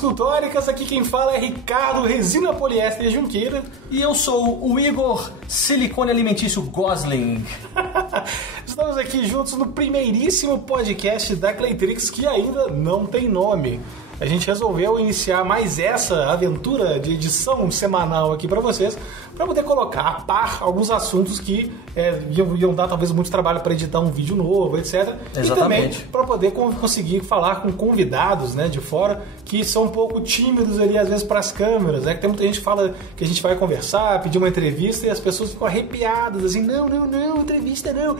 escultóricas, aqui quem fala é Ricardo Resina Poliéster Junqueira. E eu sou o Igor Silicone Alimentício Gosling. Estamos aqui juntos no primeiríssimo podcast da Claytrix, que ainda não tem nome. A gente resolveu iniciar mais essa aventura de edição semanal aqui para vocês, para poder colocar a par alguns assuntos que iam dar talvez muito trabalho para editar um vídeo novo, etc. Exatamente. E também para poder conseguir falar com convidados, né, de fora que são um pouco tímidos ali às vezes para as câmeras, né? Que tem muita gente que fala que a gente vai conversar, pedir uma entrevista e as pessoas ficam arrepiadas, assim, não, entrevista não,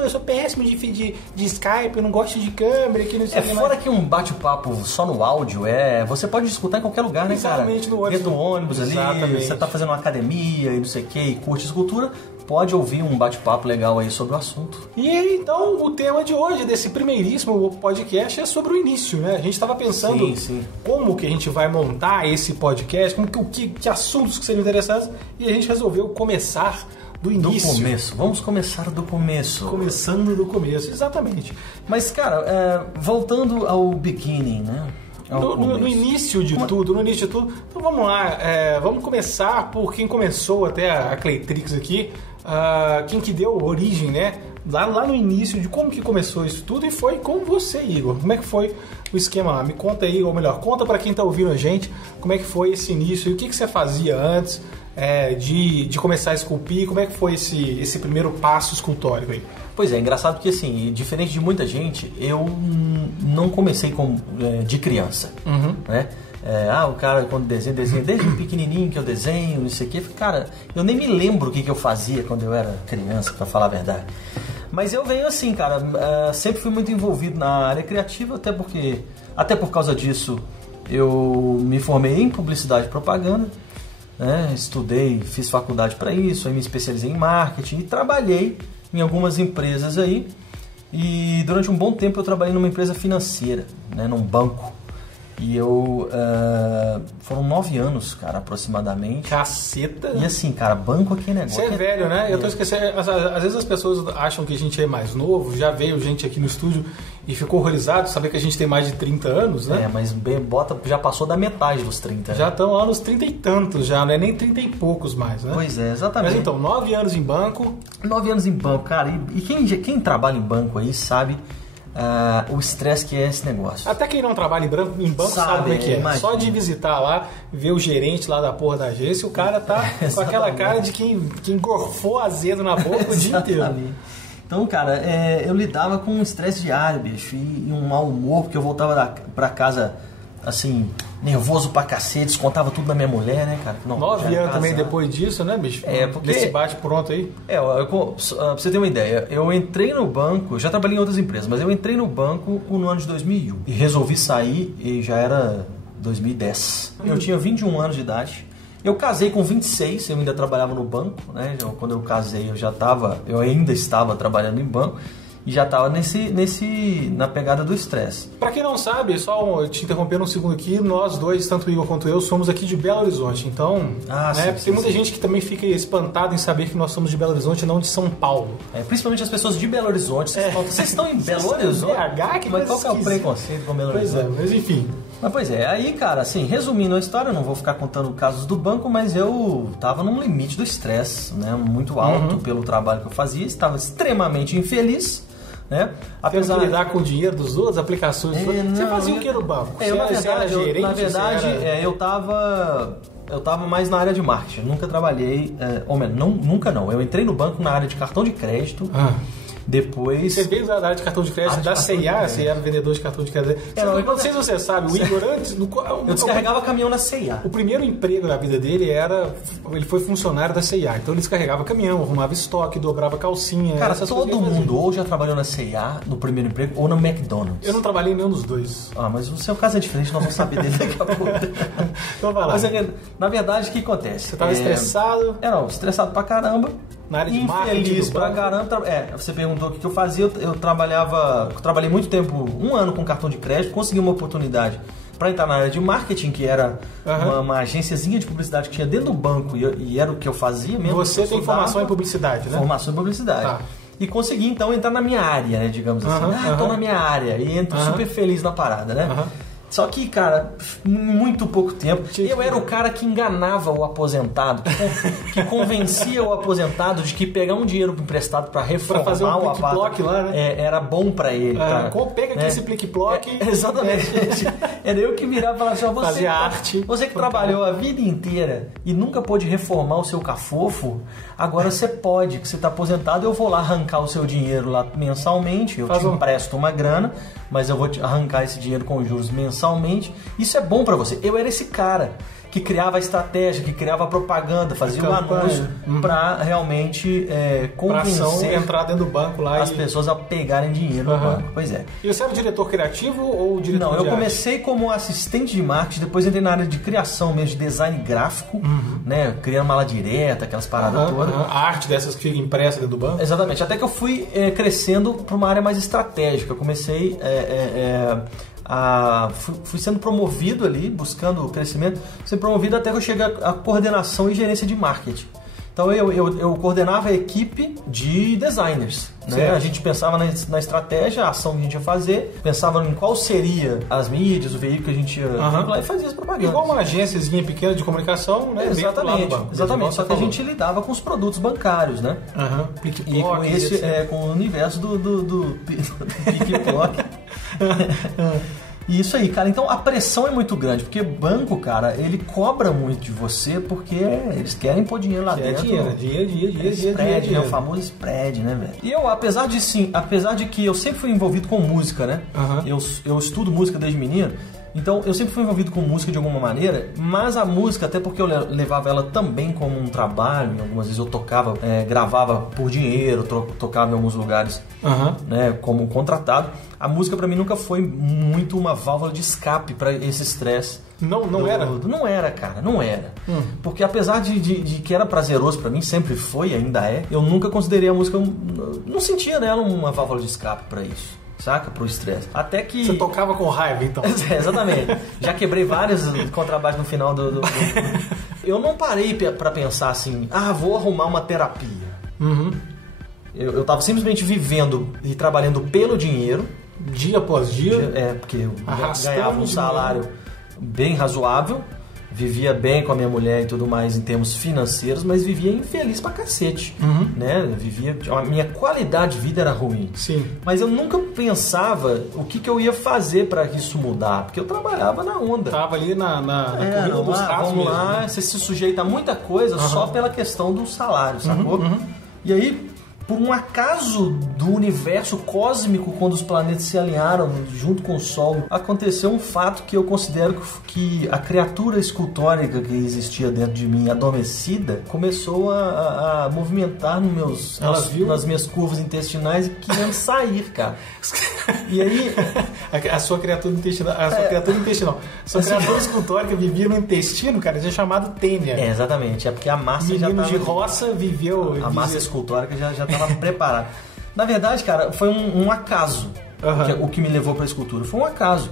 eu sou péssimo de Skype, eu não gosto de câmera, que não sei fora que um bate-papo só no áudio, você pode escutar em qualquer lugar, né, cara? Exatamente, no ônibus. Dentro do ônibus ali, Exatamente. você tá fazendo uma academia e não sei o que, e curte escultura, pode ouvir um bate-papo legal aí sobre o assunto. E então o tema de hoje, desse primeiríssimo podcast, é sobre o início, né? A gente estava pensando como que a gente vai montar esse podcast, que assuntos que seriam interessantes, e a gente resolveu começar do início. Do começo. Vamos começar do começo. Começando do começo, exatamente. Mas, cara, voltando ao beginning, né? No início de tudo, então vamos lá, vamos começar por quem começou até a Claytrix aqui, quem que deu origem, né? Lá no início de como que começou isso tudo, e foi com você, Igor. Como é que foi o esquema lá? Me conta aí, ou melhor, conta pra quem tá ouvindo a gente, como é que foi esse início, e o que você fazia antes de começar a esculpir, como é que foi esse primeiro passo escultórico aí? Pois é, engraçado porque assim, diferente de muita gente, eu não comecei de criança, né? O cara quando desenha desde pequenininho que eu desenho, não sei o que, cara, eu nem me lembro o que eu fazia quando eu era criança, pra falar a verdade. Mas eu venho assim, cara, sempre fui muito envolvido na área criativa, até por causa disso, eu me formei em publicidade e propaganda, né? Estudei, fiz faculdade para isso, aí me especializei em marketing e trabalhei em algumas empresas aí, e durante um bom tempo eu trabalhei numa empresa financeira, né, num banco, e foram 9 anos, cara, aproximadamente. Caceta! E assim, cara, banco aqui é negócio. Você é velho, né? Eu tô esquecendo, às vezes as pessoas acham que a gente é mais novo, já veio gente aqui no estúdio e ficou horrorizado saber que a gente tem mais de 30 anos, né? Mas já passou da metade dos 30. Já estão lá nos 30 e tantos já, não é nem 30 e poucos mais, né? Pois é, exatamente. Mas então, 9 anos em banco. 9 anos em banco, cara, e quem trabalha em banco aí sabe o estresse que é esse negócio. Até quem não trabalha em banco sabe como é que é. Imagina. Só de visitar lá, ver o gerente lá da porra da agência, o cara tá com aquela cara de quem engorfou azedo na boca o dia inteiro. Então, cara, eu lidava com um estresse diário, bicho, e um mau humor, porque eu voltava pra casa, assim, nervoso pra cacete, descontava tudo na minha mulher, né, cara? 9 anos também depois disso, né, bicho? Porque... Desse bate pronto aí. Pra você ter uma ideia, eu entrei no banco, já trabalhei em outras empresas, mas eu entrei no banco no ano de 2001 e resolvi sair, e já era 2010. Eu tinha 21 anos de idade. Eu casei com 26, eu ainda trabalhava no banco, né? Quando eu casei eu ainda estava trabalhando em banco e já estava na pegada do estresse. Pra quem não sabe, só te interrompendo um segundo aqui, nós dois, tanto o Igor quanto eu, somos aqui de Belo Horizonte, então tem muita gente que também fica espantada em saber que nós somos de Belo Horizonte e não de São Paulo. Principalmente as pessoas de Belo Horizonte, vocês estão em Belo Horizonte? Mas qual que é o preconceito com Belo Horizonte? Pois é, mas enfim... Mas aí, cara, assim, resumindo a história, eu não vou ficar contando casos do banco, mas eu tava num limite do estresse, né, muito alto pelo trabalho que eu fazia, estava extremamente infeliz, né? Apesar de lidar com o dinheiro dos outros, aplicações, você fazia o que no banco? Eu tava mais na área de marketing, nunca trabalhei, nunca não, eu entrei no banco na área de cartão de crédito. Depois... Você veio da área de cartão de crédito da C&A, você era vendedor de cartão de crédito. Não sei se você sabe, o Igor antes... Eu descarregava caminhão na C&A. O primeiro emprego da vida dele ele foi funcionário da C&A. Então ele descarregava caminhão, arrumava estoque, dobrava calcinha. Cara, todo mundo ou já trabalhou na C&A, no primeiro emprego, ou no McDonald's. Eu não trabalhei em nenhum dos dois. Mas o seu caso é diferente, nós vamos saber dele daqui a pouco. Então vai lá. Mas na verdade, o que acontece? Você estava estressado? Estressado pra caramba. Na área de infeliz pra caramba. Você perguntou o que eu fazia. Eu trabalhei muito tempo, 1 ano com cartão de crédito, consegui uma oportunidade para entrar na área de marketing, que era uma agênciazinha de publicidade que tinha dentro do banco, e era o que eu fazia mesmo. Você tem formação em publicidade, né? Formação em publicidade. Tá. E consegui, então, entrar na minha área, né, digamos assim. Tô na minha área e entro super feliz na parada, né? Só que, cara, muito pouco tempo. Eu era o cara que enganava o aposentado, que convencia o aposentado de que pegar um dinheiro emprestado para reformar pra fazer um o apartamento lá, né? era bom para ele. Pega aqui esse plique-ploque. Exatamente. Era eu que virava e falava assim, fazer arte. Você que trabalhou a vida inteira e nunca pôde reformar o seu cafofo, agora você pode, que você está aposentado, eu vou lá arrancar o seu dinheiro lá mensalmente, eu te empresto uma grana, mas eu vou te arrancar esse dinheiro com juros mensalmente. Isso é bom para você. Eu era esse cara que criava a estratégia, que criava a propaganda, fazia um anúncio para realmente convencer entrar dentro do banco lá as pessoas a pegarem dinheiro no banco. Pois é. E você era o diretor criativo ou diretor de arte? Não, eu comecei como assistente de marketing, depois entrei na área de criação mesmo, de design gráfico, né, criando mala direta, aquelas paradas todas. A arte dessas que fica impressa dentro do banco? Exatamente. Até que eu fui crescendo para uma área mais estratégica. Eu comecei... fui sendo promovido ali, buscando o crescimento, sendo promovido até que eu cheguei à coordenação e gerência de marketing. Então eu coordenava a equipe de designers, né? A gente pensava na estratégia, a ação que a gente ia fazer, pensava em qual seria as mídias, o veículo que a gente ia vincular e fazia as propagandas. Igual uma agênciazinha pequena de comunicação, né? Exatamente. Só que a gente lidava com os produtos bancários, né? E com o universo do Pick-Block. E isso aí, cara. Então a pressão é muito grande, porque banco, cara, ele cobra muito de você porque eles querem pôr dinheiro lá dentro. Dinheiro. É o famoso spread, né, velho? E eu, apesar de que eu sempre fui envolvido com música, né? Eu estudo música desde menino. Então, eu sempre fui envolvido com música de alguma maneira, mas a música, até porque eu levava ela também como um trabalho, algumas vezes eu tocava, gravava por dinheiro, tocava em alguns lugares, né, como contratado. A música pra mim nunca foi muito uma válvula de escape pra esse estresse. Não era? Não era, cara, não era. Porque apesar de que era prazeroso pra mim, sempre foi e ainda é, eu nunca considerei a música, não sentia nela uma válvula de escape pra isso. Saca? Pro estresse. Até que... Você tocava com raiva, então. Exatamente. Já quebrei vários contrabaixos no final do... Eu não parei pra pensar assim, vou arrumar uma terapia. Eu tava simplesmente vivendo e trabalhando pelo dinheiro. Dia após dia. Porque eu ganhava um salário bem razoável. Vivia bem com a minha mulher e tudo mais em termos financeiros, mas vivia infeliz pra cacete, né? A minha qualidade de vida era ruim. Sim. Mas eu nunca pensava o que eu ia fazer pra isso mudar, porque eu trabalhava na onda. Tava ali na corrida dos ratos mesmo. Vamos lá, você se sujeita a muita coisa só pela questão do salário, sacou? E aí, por um acaso do universo cósmico, quando os planetas se alinharam junto com o Sol, aconteceu um fato que eu considero que a criatura escultórica que existia dentro de mim, adormecida, começou a movimentar nas minhas curvas intestinais e querendo sair, cara. E aí... A sua criatura intestinal. Sua criatura escultórica vivia no intestino, cara, isso é chamado tênia. Exatamente. É porque a massa Menino já tava... de roça viveu... A massa escultórica já estava preparada. Na verdade, cara, foi um acaso. O que me levou pra escultura. Foi um acaso.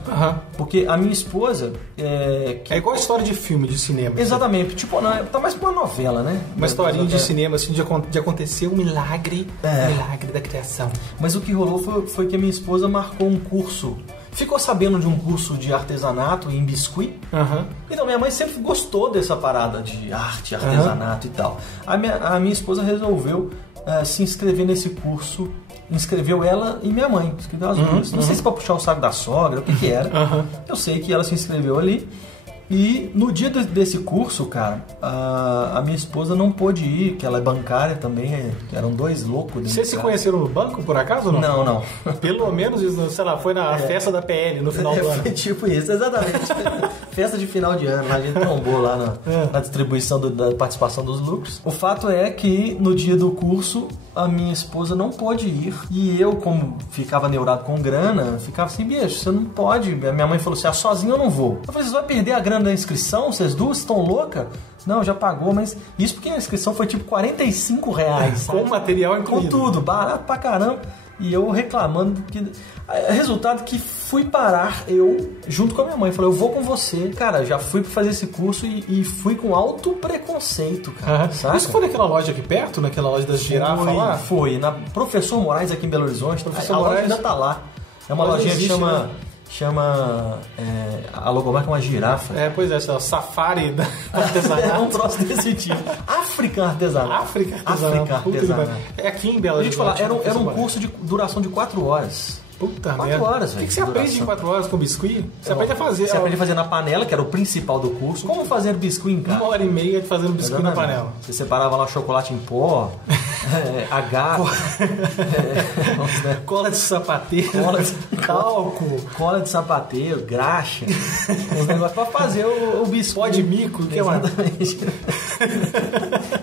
Porque a minha esposa... É igual a história de filme, de cinema. Exatamente. Assim. Tipo, tá mais pra uma novela, né? Uma historinha de cinema, assim, de acontecer um milagre. Um milagre da criação. Mas o que rolou foi que a minha esposa marcou um curso. Ficou sabendo de um curso de artesanato em biscuit. Então, minha mãe sempre gostou dessa parada de arte, artesanato e tal. A minha esposa resolveu se inscrever nesse curso. Inscreveu ela e minha mãe. Inscreveu as duas. Não sei se para puxar o saco da sogra, o que era. Eu sei que ela se inscreveu ali. E no dia desse curso, cara, a minha esposa não pôde ir, que ela é bancária também, eram dois loucos. Vocês se conheceram no banco, por acaso, ou não? Não. Pelo menos, sei lá, foi na festa da PL, no final do ano. Foi tipo isso, exatamente. Festa de final de ano, a gente trombou lá na distribuição da participação dos lucros. O fato é que no dia do curso, a minha esposa não pôde ir. E eu, como ficava neurado com grana, ficava assim, bicho, você não pode. Minha mãe falou assim, sozinho eu não vou. Eu falei, você vai perder a grana da inscrição? Vocês duas estão loucas? Não, já pagou, mas isso porque a inscrição foi tipo R$45. Com material incluído. Com tudo, barato pra caramba. E eu reclamando. Resultado que fui parar, eu, junto com a minha mãe, falei, eu vou com você. Cara, já fui pra fazer esse curso e fui com alto preconceito, cara. Saca? Isso foi naquela loja aqui perto? Naquela loja das girafas lá? Foi, na Professor Moraes aqui em Belo Horizonte. Professor Moraes ainda tá lá. É uma lojinha que chama... a logomarca é uma girafa. Pois é, essa safari da artesanato. É um troço desse tipo. África Artesanato. África Artesanato. É aqui em Belo Horizonte. A gente falar, era um curso de duração de 4 horas. Puta 4 horas, velho. O que você aprende em 4 horas com biscuit? Você aprende a fazer. Você aprende a fazer na panela, que era o principal do curso. Como fazer biscuit em casa? 1h30 de fazendo biscuit na panela. Você separava lá chocolate em pó, agar, cola de sapateiro, cálculo, cola de sapateiro, graxa, uns negócios pra fazer o biscuit. Pó de mico, que é mais?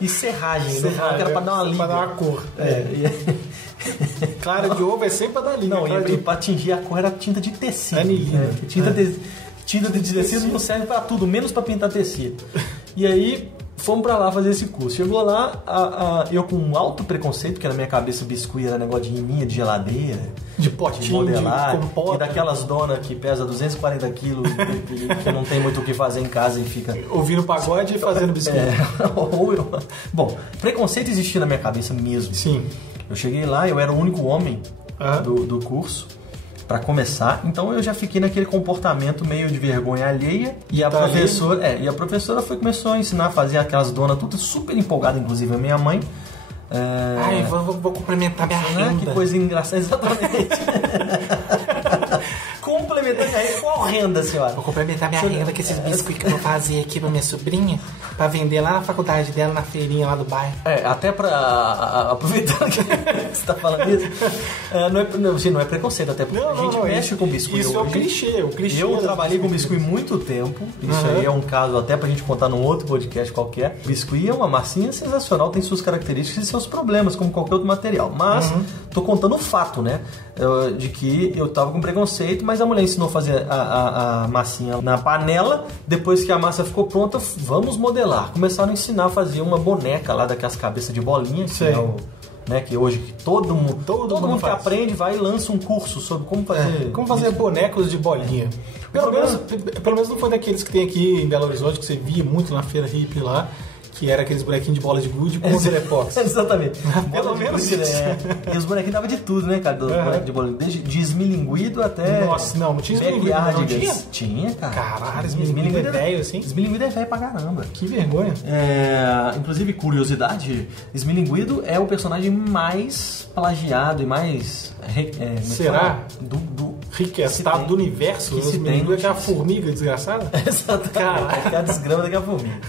E serragem, né? Que era pra dar uma liga. Pra dar uma cor. Clara de ovo é sempre pra dar liga. Não, e pra atingir a cor era tinta de tecido. Anilina. Tinta de tecido não serve pra tudo, menos pra pintar tecido. E aí, fomos pra lá fazer esse curso. Chegou lá, eu com um alto preconceito, porque na minha cabeça biscuit era negócio de liminha, de geladeira, de potinho, de compota. E daquelas donas que pesa 240 quilos, que não tem muito o que fazer em casa e fica... ouvindo pagode e fazendo biscuit. Bom, preconceito existia na minha cabeça mesmo. Sim. Eu cheguei lá, eu era o único homem do curso, para começar, então eu já fiquei naquele comportamento meio de vergonha alheia. E a professora começou a ensinar a fazer aquelas donas tudo super empolgada, inclusive a minha mãe. Vou complementar minha renda. Que coisa engraçada, exatamente. Complementar minha renda, qual renda, senhora? Vou complementar minha renda com esses biscoitos que eu vou fazer aqui pra minha sobrinha, pra vender lá na faculdade dela, na feirinha lá do bairro. Até pra aproveitar que você tá falando isso, não é preconceito, até porque a gente mexe com biscoito. Isso hoje. É o clichê. Eu trabalhei com biscoito muito tempo, isso aí é um caso até pra gente contar num outro podcast qualquer. Biscoito é uma massinha sensacional, tem suas características e seus problemas, como qualquer outro material. Mas, tô contando o fato, né? De que eu tava com preconceito, mas a mulher ensinou a fazer a massinha na panela. Depois que a massa ficou pronta, vamos modelar. Começaram a ensinar a fazer uma boneca lá daquelas cabeças de bolinha, que é o... Né, que hoje todo mundo que aprende vai e lança um curso sobre como fazer bonecos de bolinha. Pelo menos não foi daqueles que tem aqui em Belo Horizonte, que você via muito na feira hippie lá, que era aqueles bonequinhos de bola de gude com Durepox. Exatamente. Pelo menos isso. E os bonequinhos davam de tudo, né, cara? Dos bonecos de bola desde de esmilinguido até... Nossa, não tinha esmilinguido, não tinha? Tinha, cara. Caralho, esmilinguido é velho, assim? Esmilinguido é velho pra caramba. Que vergonha. Inclusive, curiosidade, esmilinguido é o personagem mais plagiado e mais... Será? Riquestado do universo. O esmilinguido é aquela formiga desgraçada? Exatamente. É a desgrama daquela formiga.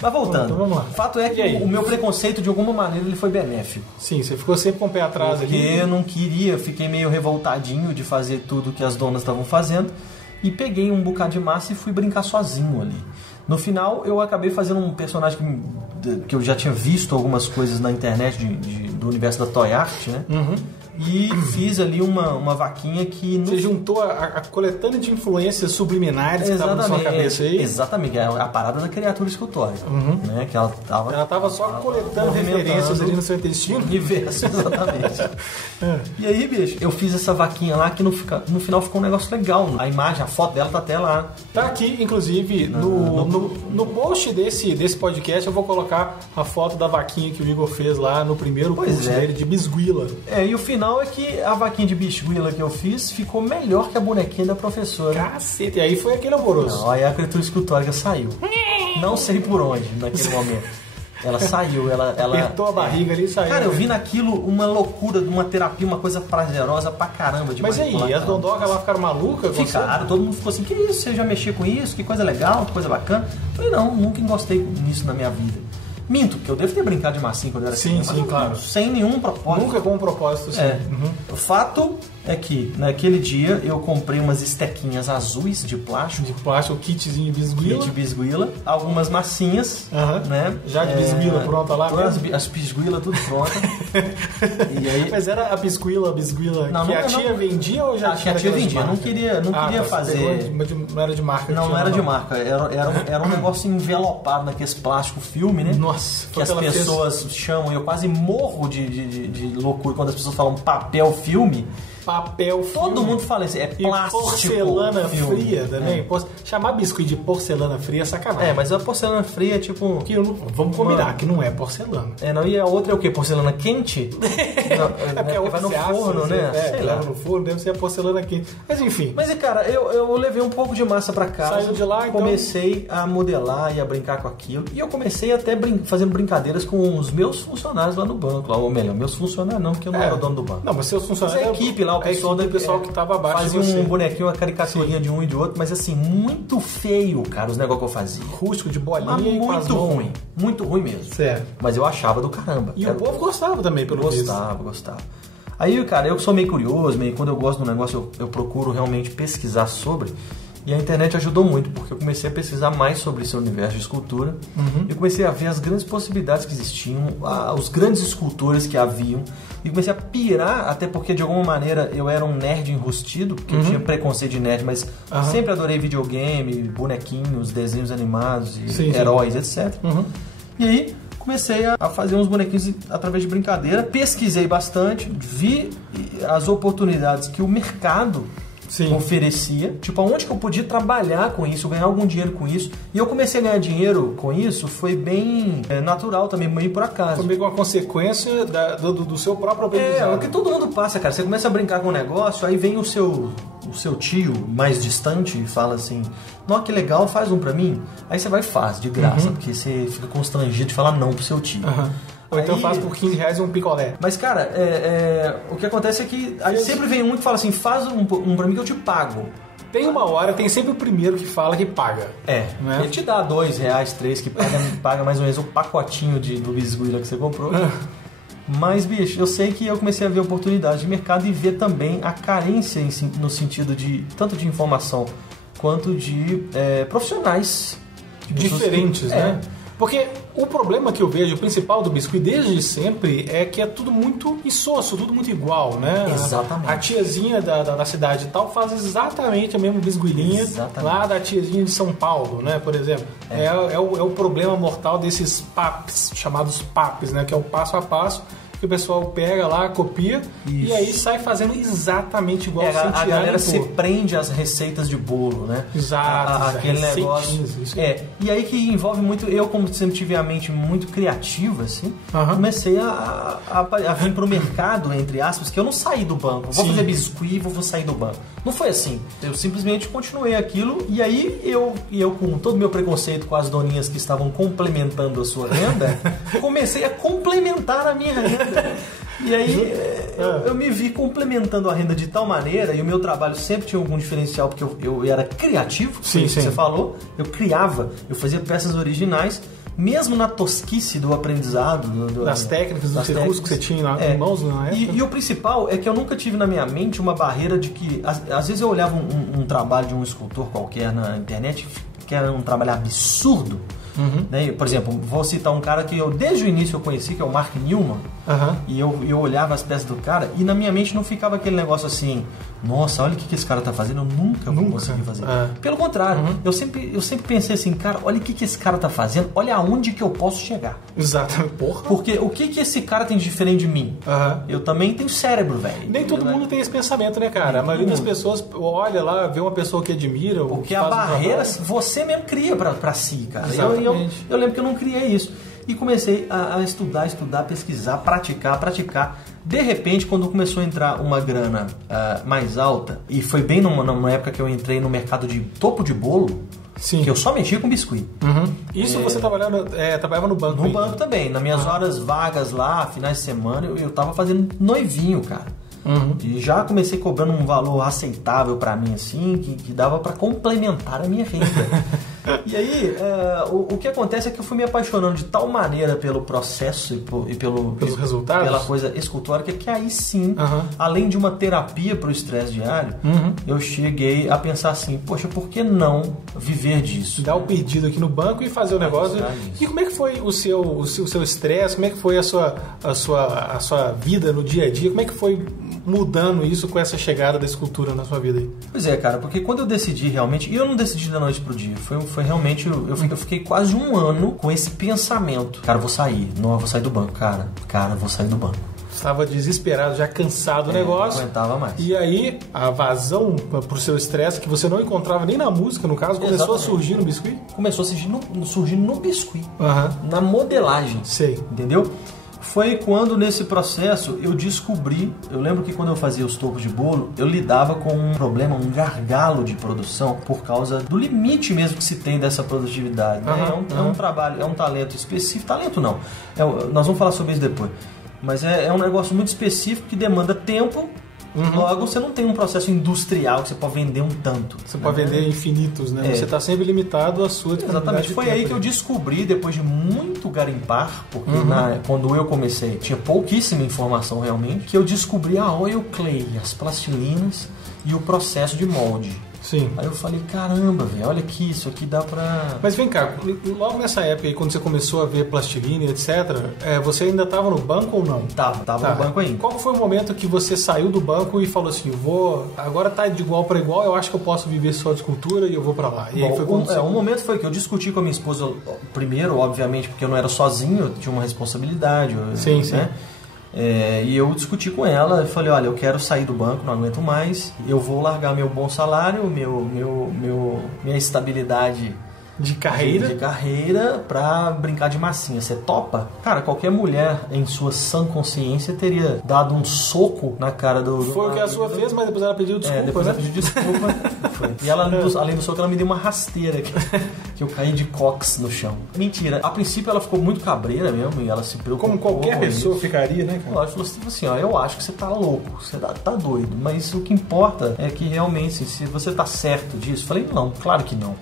Mas voltando. Então, vamos lá. O fato é que o meu preconceito, de alguma maneira, ele foi benéfico. Sim, você ficou sempre com o pé atrás porque eu não queria, fiquei meio revoltadinho de fazer tudo que as donas estavam fazendo e peguei um bocado de massa e fui brincar sozinho ali. No final, eu acabei fazendo um personagem que eu já tinha visto algumas coisas na internet do universo da Toy Art, né? E fiz ali uma vaquinha que... Você juntou a coletânea de influências subliminares que estavam na sua cabeça aí? Exatamente, a parada da criatura escultórica. Né? Que ela tava só coletando referências ali no seu intestino? Universo, exatamente. E aí, bicho, eu fiz essa vaquinha lá que no final ficou um negócio legal. A imagem, a foto dela tá até lá. Tá aqui, inclusive, no post desse podcast eu vou colocar a foto da vaquinha que o Igor fez lá no primeiro curso dele de bisguila. E o final é que a vaquinha de bisguila que eu fiz ficou melhor que a bonequinha da professora. Cacete, e aí foi aquele alvoroço. Não, aí a criatura escultórica saiu. Não sei por onde naquele momento. Ela saiu, ela apertou a barriga ali e saiu. Cara, eu vi naquilo uma loucura, uma terapia, uma coisa prazerosa pra caramba. Mas aí, as dondocas lá ficaram malucas? Ficaram, todo mundo ficou assim, que isso? Você já mexeu com isso? Que coisa legal, que coisa bacana. Eu falei, não, nunca gostei nisso na minha vida. Minto, que eu devo ter brincado de massinha quando eu era criança. Sim, claro. Sem nenhum propósito. Nunca com um propósito, sim. O fato é que, naquele dia, eu comprei umas estequinhas azuis de plástico. De plástico, kitzinho de bisguila. Kit de bisguila. Algumas massinhas, né? Já de bisguila pronta lá mesmo? As bisguilas tudo pronta. E aí... Mas era a bisguila que a tia vendia ou já tinha? A tia vendia. Não queria fazer... Não era de marca? Não era de marca. Era um negócio envelopado naquele plástico filme, né? Nossa. Que as pessoas chamam, eu quase morro de loucura quando as pessoas falam papel filme. papel filme. Todo mundo fala isso, é E plástico. porcelana filme. fria também. Chamar biscoito de porcelana fria é sacanagem. Mas a porcelana fria é tipo... Vamos combinar que não é porcelana. Não, e a outra é o quê? Porcelana quente? É porque a outra vai no se assa, forno, né? Sei lá. leva no forno, deve ser a porcelana quente. Mas enfim. Mas, cara, eu levei um pouco de massa pra casa. Saiu de lá, então? Comecei a modelar e a brincar com aquilo. E eu comecei até fazendo brincadeiras com os meus funcionários lá no banco. Ou melhor, meus funcionários não, porque eu não era o dono do banco. Não, mas seus Mas funcionários... a equipe lá, o pessoal que tava abaixo fazia de você. um bonequinho, uma caricaturinha de um e de outro, mas assim, muito feio, cara, os negócios que eu fazia. Rústico, de bolinha Mas e com as muito mãos. ruim, muito ruim mesmo. Certo. Mas eu achava do caramba. E o povo gostava também, pelo visto. Gostava. Aí, cara, eu sou meio curioso, quando eu gosto de um negócio, eu procuro realmente pesquisar sobre. E a internet ajudou muito, porque eu comecei a pesquisar mais sobre esse universo de escultura. Eu comecei a ver as grandes possibilidades que existiam, os grandes escultores que haviam. E comecei a pirar, até porque de alguma maneira eu era um nerd enrustido, porque eu tinha preconceito de nerd, mas sempre adorei videogame, bonequinhos, desenhos animados, heróis, etc. E aí comecei a fazer uns bonequinhos através de brincadeira, pesquisei bastante, vi as oportunidades que o mercado oferecia, tipo, aonde que eu podia trabalhar com isso, ganhar algum dinheiro com isso. E eu comecei a ganhar dinheiro com isso, foi bem natural também, meio por acaso. Foi meio uma consequência do seu próprio aprendizado. É o que todo mundo passa, cara. Você começa a brincar com um negócio, aí vem o seu tio mais distante e fala assim, nossa, que legal, faz um pra mim. Aí você vai e faz, de graça, porque você fica constrangido de falar não pro seu tio. Ou então faz por R$15 um picolé. Mas, cara, o que acontece é que aí sempre vem um que fala assim, faz um pra mim que eu te pago. Tem uma hora, tem sempre o primeiro que fala que paga. Né? Ele te dá R$2, R$3, que paga mais ou menos o pacotinho do bisguila que você comprou. Mas, bicho, eu sei que eu comecei a ver oportunidades de mercado e ver também a carência no sentido de tanto de informação quanto de profissionais. Diferentes, né? Porque o problema que eu vejo, o principal do biscuit desde sempre, é que é tudo muito insosso, tudo muito igual, né? Exatamente. A tiazinha da cidade e tal faz exatamente a mesma bisguilinha lá da tiazinha de São Paulo, né? Por exemplo. É o problema mortal desses papes, chamados papes, né? Que é o passo a passo que o pessoal pega lá, copia e aí sai fazendo exatamente igual a galera se prende às receitas de bolo, né? Exato. Aquele negócio. E aí que envolve muito, eu como sempre tive a mente muito criativa, assim, comecei a vir pro mercado, entre aspas, que eu não saí do banco. Vou fazer biscuit, vou sair do banco. Não foi assim. Eu simplesmente continuei aquilo e aí eu com todo o meu preconceito com as doninhas que estavam complementando a sua renda, comecei a complementar a minha renda. E aí eu me vi complementando a renda de tal maneira, e o meu trabalho sempre tinha algum diferencial, porque eu era criativo, que você falou, eu criava, eu fazia peças originais, mesmo na tosquice do aprendizado, das técnicas, dos recursos que você tinha em mãos na época. E o principal é que eu nunca tive na minha mente uma barreira de que, às vezes eu olhava um trabalho de um escultor qualquer na internet, que era um trabalho absurdo. Né? Por exemplo, vou citar um cara que eu desde o início eu conheci, que é o Mark Newman, e eu olhava as peças do cara e na minha mente não ficava aquele negócio assim, nossa, olha o que esse cara tá fazendo, eu nunca vou conseguir fazer. Pelo contrário, eu sempre pensei assim, cara, olha o que esse cara tá fazendo, olha aonde que eu posso chegar. Exatamente. Porra. Porque o que esse cara tem de diferente de mim? Eu também tenho cérebro, velho. Nem todo mundo tem esse pensamento, né, cara? A maioria das pessoas olha lá, vê uma pessoa que admira. Porque a barreira você mesmo cria pra si, cara. Eu lembro que eu não criei isso. E comecei a estudar, pesquisar, praticar. De repente, quando começou a entrar uma grana mais alta, e foi bem numa época que eu entrei no mercado de topo de bolo, que eu só mexia com biscuit. Isso você trabalhava no banco? No banco também. Nas minhas horas vagas lá, finais de semana, eu tava fazendo noivinho, cara. E já comecei cobrando um valor aceitável pra mim, assim, que dava pra complementar a minha renda. E aí, o que acontece é que eu fui me apaixonando de tal maneira pelo processo e pelos resultados, pela coisa escultórica, que aí sim, além de uma terapia pro estresse diário, eu cheguei a pensar assim, poxa, por que não viver disso? Dar o pedido aqui no banco e fazer o negócio. E como é que foi o seu estresse? Como é que foi a sua vida no dia a dia? Como é que foi mudando isso com essa chegada da escultura na sua vida aí? Pois é, cara, porque quando eu decidi realmente, e eu não decidi da noite pro dia, foi realmente, eu fiquei quase um ano com esse pensamento, cara, vou sair do banco, cara, vou sair do banco. estava desesperado, já cansado do negócio. Não aguentava mais. E aí, a vazão pro seu estresse, que você não encontrava nem na música, no caso, começou a surgir no biscuit? Começou a surgir no biscuit. Aham. Na modelagem. Sei. Entendeu? Foi quando nesse processo eu descobri, eu lembro que quando eu fazia os topos de bolo, eu lidava com um problema, um gargalo de produção por causa do limite mesmo que se tem dessa produtividade. Né? É um trabalho, é um talento específico, talento não, nós vamos falar sobre isso depois, mas é um negócio muito específico que demanda tempo. Logo, você não tem um processo industrial que você pode vender um tanto. Você pode vender infinitos, né? Você está sempre limitado à sua disponibilidade. Exatamente. Foi aí que eu descobri, depois de muito garimpar, porque quando eu comecei tinha pouquíssima informação realmente, que eu descobri a oil clay, as plastilinas e o processo de molde. Sim. Aí eu falei, caramba, velho, olha aqui, isso aqui dá pra... Mas vem cá, logo nessa época aí, quando você começou a ver plastilina e etc., você ainda estava no banco ou não? Tava no banco ainda. Qual foi o momento que você saiu do banco e falou assim, agora tá de igual para igual, eu acho que eu posso viver só de escultura e eu vou pra lá? E aí foi quando um momento foi que eu discuti com a minha esposa, primeiro, obviamente, porque eu não era sozinho, eu tinha uma responsabilidade. Sim. E eu discuti com ela, falei, olha, eu quero sair do banco, não aguento mais, eu vou largar meu bom salário, minha estabilidade de carreira pra brincar de massinha. Você topa? Cara, qualquer mulher em sua sã consciência teria dado um soco na cara do Foi o que a sua fez, mas depois ela pediu desculpa, depois né? ela pediu desculpa. Foi. E ela, além do soco, ela me deu uma rasteira que eu caí de cox no chão. Mentira. A princípio ela ficou muito cabreira mesmo e ela se preocupou. Como qualquer pessoa ficaria, né, cara? Ela falou assim, ó, eu acho que você tá louco, você tá doido, mas o que importa é que realmente, se você tá certo disso. Eu falei, não, claro que não.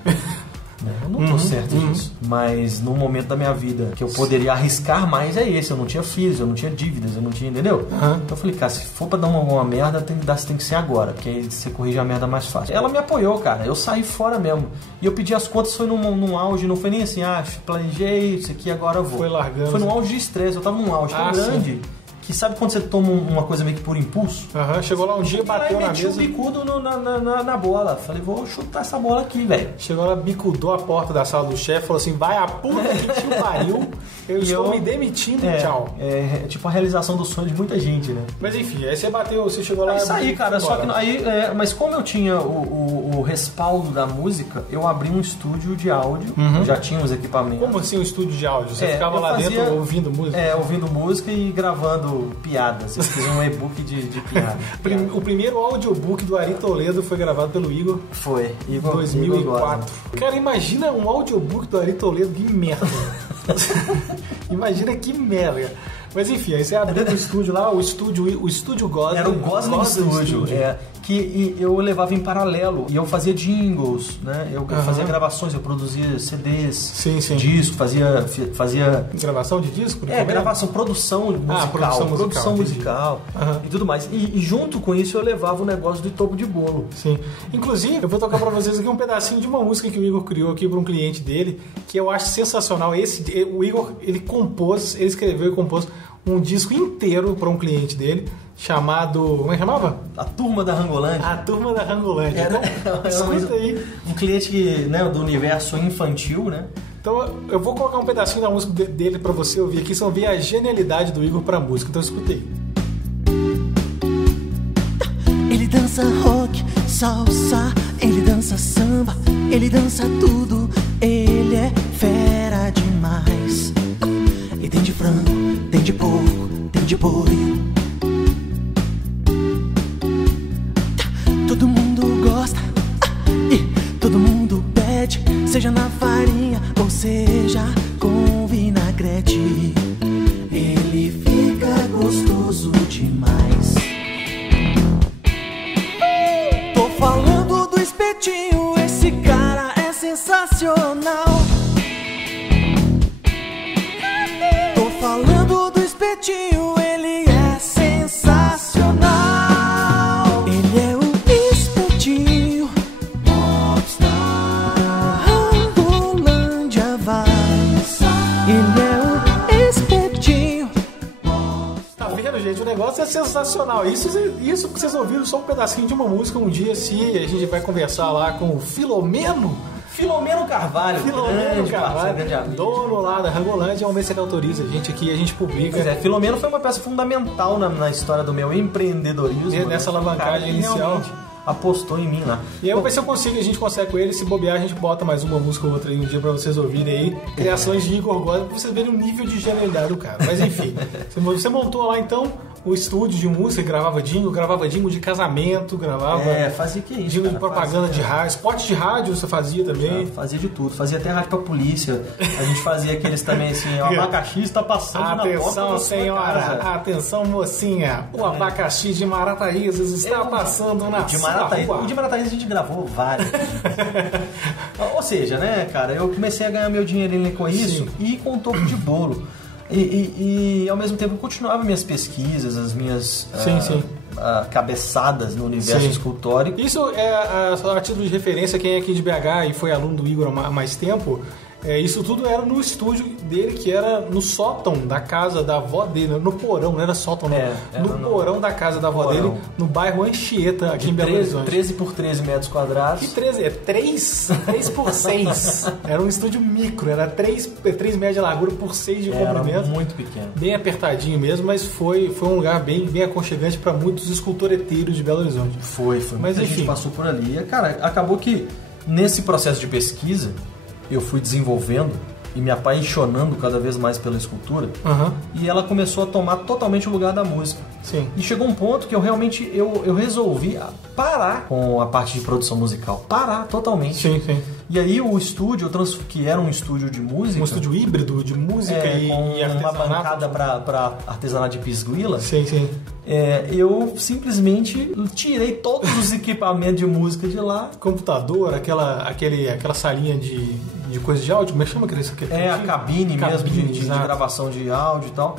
Eu não tô certo disso. Mas no momento da minha vida que eu poderia arriscar mais é esse. Eu não tinha filhos, eu não tinha dívidas, eu não tinha, entendeu? Então eu falei, cara, se for pra dar uma merda, tem que ser agora, porque aí você corrige a merda mais fácil. Ela me apoiou, cara. Eu saí fora mesmo. E eu pedi as contas, foi num auge, não foi nem assim, planejei isso aqui, agora eu vou. Foi largando. Foi num auge de estresse. Eu tava num auge tão grande. Sim. Que sabe quando você toma uma coisa meio que por impulso? Chegou lá um dia, bateu na mesa. Meti o bicudo na bola. Falei, vou chutar essa bola aqui, velho. Chegou lá, bicudou a porta da sala do chefe, falou assim, vai a puta que te pariu, eu estou me demitindo, tchau. É tipo a realização do sonho de muita gente, né? Mas enfim, aí você chegou lá... É isso aí, cara, só que aí... mas como eu tinha o respaldo da música, eu abri um estúdio de áudio, já tinha os equipamentos. Como assim um estúdio de áudio? Você ficava lá dentro ouvindo música? Ouvindo música e gravando piadas. Eu fiz um e-book de piadas. O primeiro audiobook do Ari Toledo foi gravado pelo Igor. Foi. Em 2004. Cara, imagina um audiobook do Ari Toledo, que merda. Imagina que merda. Mas enfim, aí você abriu o estúdio lá, o estúdio Gosling. Era o Gosling Studio. Que eu levava em paralelo. E eu fazia jingles, né? Eu fazia gravações, eu produzia CDs, disco, fazia... Gravação de disco? Gravação, produção musical. Produção musical e tudo mais. E junto com isso eu levava o negócio do topo de bolo. Sim. Inclusive, eu vou tocar pra vocês aqui um pedacinho de uma música que o Igor criou aqui para um cliente dele, que eu acho sensacional. O Igor, ele escreveu e compôs um disco inteiro para um cliente dele, chamado... Como é que chamava? A Turma da Rangolândia. A Turma da Rangolândia. Escuta aí. Um cliente do universo infantil, né? Então eu vou colocar um pedacinho da música dele para você ouvir aqui, só ver a genialidade do Igor pra música. Então escutei. Ele dança rock, salsa, ele dança samba, ele dança tudo, ele é fera demais. E tem de frango, tem de porco, tem de boi. Todo mundo gosta e todo mundo pede, seja na farinha ou seja com vinagrete. Ele fica gostoso demais. Tô falando do espetinho, esse cara é sensacional. Tô falando do espetinho, ele é sensacional. Ele é o espetinho popstar. Rangolândia vai. Ele é o espetinho. Tá vendo, gente? O negócio é sensacional. Isso que vocês ouviram só um pedacinho de uma música. Um dia, se a gente vai conversar lá com o Filomeno Filomeno Carvalho, grande parceiro, grande amigo. Dono lá da Rangolândia, vamos ver se ele autoriza a gente aqui, a gente publica. Pois é, Filomeno foi uma peça fundamental na história do meu empreendedorismo. E nessa alavancagem inicial. Apostou em mim lá. E aí eu vou ver se eu consigo, a gente consegue com ele, se bobear, a gente bota mais uma música ou outra aí um dia pra vocês ouvirem aí. Criações de Igor Goda, pra vocês verem o nível de genialidade do cara. Mas enfim, você montou lá então o estúdio de música, gravava jingle de casamento, gravava... fazia que isso, jingle de propaganda de rádio, spot de rádio você fazia também. Fazia de tudo, fazia até rádio pra polícia. A gente fazia aqueles também assim, o abacaxi está passando na porta da sua Atenção, senhora, atenção, mocinha, o abacaxi de Marataízes está passando na rua. O de Marataízes a gente gravou vários. Ou seja, né, cara, eu comecei a ganhar meu dinheirinho com isso e com um topo de bolo. E ao mesmo tempo eu continuava minhas pesquisas, as minhas cabeçadas no universo escultórico. Isso é a título de referência, quem é aqui de BH e foi aluno do Igor há mais tempo. Isso tudo era no estúdio dele, que era no sótão da casa da avó dele, no porão, não era sótão, não. No porão da casa da avó dele, no bairro Anchieta, aqui em Belo Horizonte. 13 por 13 metros quadrados. Que 13? É 3 por 6. Era um estúdio micro, era 3 metros de largura por 6 de comprimento. Era muito pequeno. Bem apertadinho mesmo, mas foi um lugar bem aconchegante para muitos escultoreteiros de Belo Horizonte. Foi. Mas enfim, a gente passou por ali. E, cara, acabou que nesse processo de pesquisa eu fui desenvolvendo e me apaixonando cada vez mais pela escultura, e ela começou a tomar totalmente o lugar da música. Sim. E chegou um ponto que eu realmente eu resolvi parar com a parte de produção musical. Parar totalmente. Sim. E aí o estúdio, que era um estúdio de música... Um estúdio híbrido de música e artesanato. Uma bancada para artesanato de pisguila. Sim. Eu simplesmente tirei todos os equipamentos de música de lá. Computador, aquela salinha de coisa de áudio, como é que chama aquele? A cabine mesmo de gravação de áudio e tal.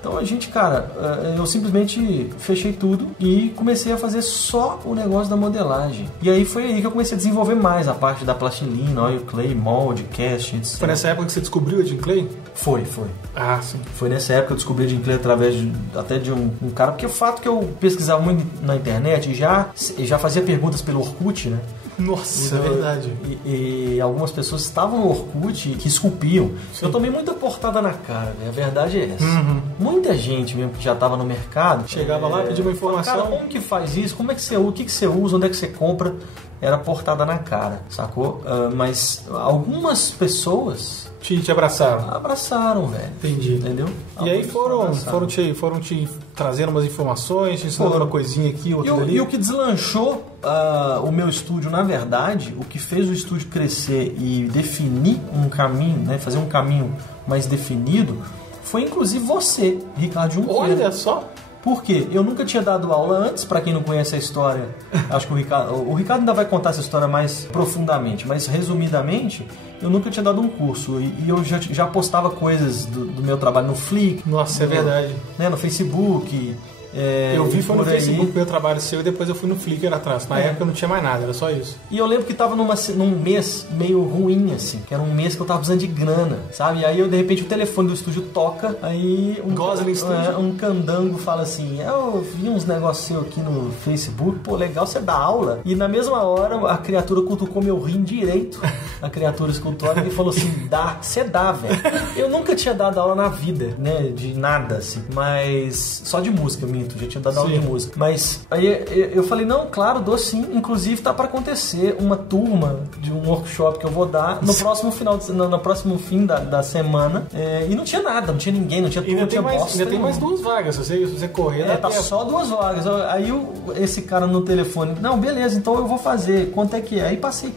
Então a gente, cara, eu simplesmente fechei tudo e comecei a fazer só o negócio da modelagem. E aí foi aí que eu comecei a desenvolver mais a parte da plastilina, oil clay, molde, cast, etc. Foi nessa época que você descobriu a Jim Clay? Foi. Ah, sim. Foi nessa época que eu descobri a Jim Clay através até de um cara, porque o fato que eu pesquisava muito na internet e já fazia perguntas pelo Orkut, né? Nossa, é verdade. E algumas pessoas estavam no Orkut que esculpiam. Sim. Eu tomei muita portada na cara, né? A verdade é essa. Muita gente mesmo que já estava no mercado chegava lá, pedia uma informação. Cara, como que faz isso? Como é que você usa? O que você usa? Onde é que você compra? Era portada na cara, sacou? Mas algumas pessoas te abraçaram. Abraçaram, velho. Entendi. Entendeu? E aí foram te trazendo umas informações, te ensinando uma coisinha aqui, outra ali. E o que deslanchou o meu estúdio, na verdade, o que fez o estúdio crescer e definir um caminho, né, fazer um caminho mais definido, foi inclusive você, Ricardo Junqueira. Olha só! Por quê? Eu nunca tinha dado aula antes, para quem não conhece a história. Acho que o Ricardo ainda vai contar essa história mais profundamente, mas resumidamente, eu nunca tinha dado um curso. E eu já postava coisas do meu trabalho no Flickr. Nossa, é verdade. Né, no Facebook. Eu vi foi no Facebook meu trabalho seu e depois eu fui no Flickr atrás. Na época eu não tinha mais nada, era só isso. E eu lembro que tava num mês meio ruim, assim, que era um mês que eu tava precisando de grana, sabe? E aí de repente o telefone do estúdio toca, aí um candango fala assim: eu vi uns negócios aqui no Facebook, pô, legal, você dá aula. E na mesma hora a criatura cutucou meu rim direito, a criatura escultórica, e falou assim: você dá, velho. Eu nunca tinha dado aula na vida, né, de nada, assim, mas só de música, já tinha dado aula de música. Mas aí eu falei, não, claro, dou sim. Inclusive tá para acontecer uma turma de um workshop que eu vou dar no próximo no próximo fim da semana. E não tinha nada, não tinha ninguém, não tinha turma, ainda tem mais 2 vagas, se você correr. Tá só 2 vagas. Aí esse cara no telefone, não, beleza, então eu vou fazer. Quanto é que é? Aí passei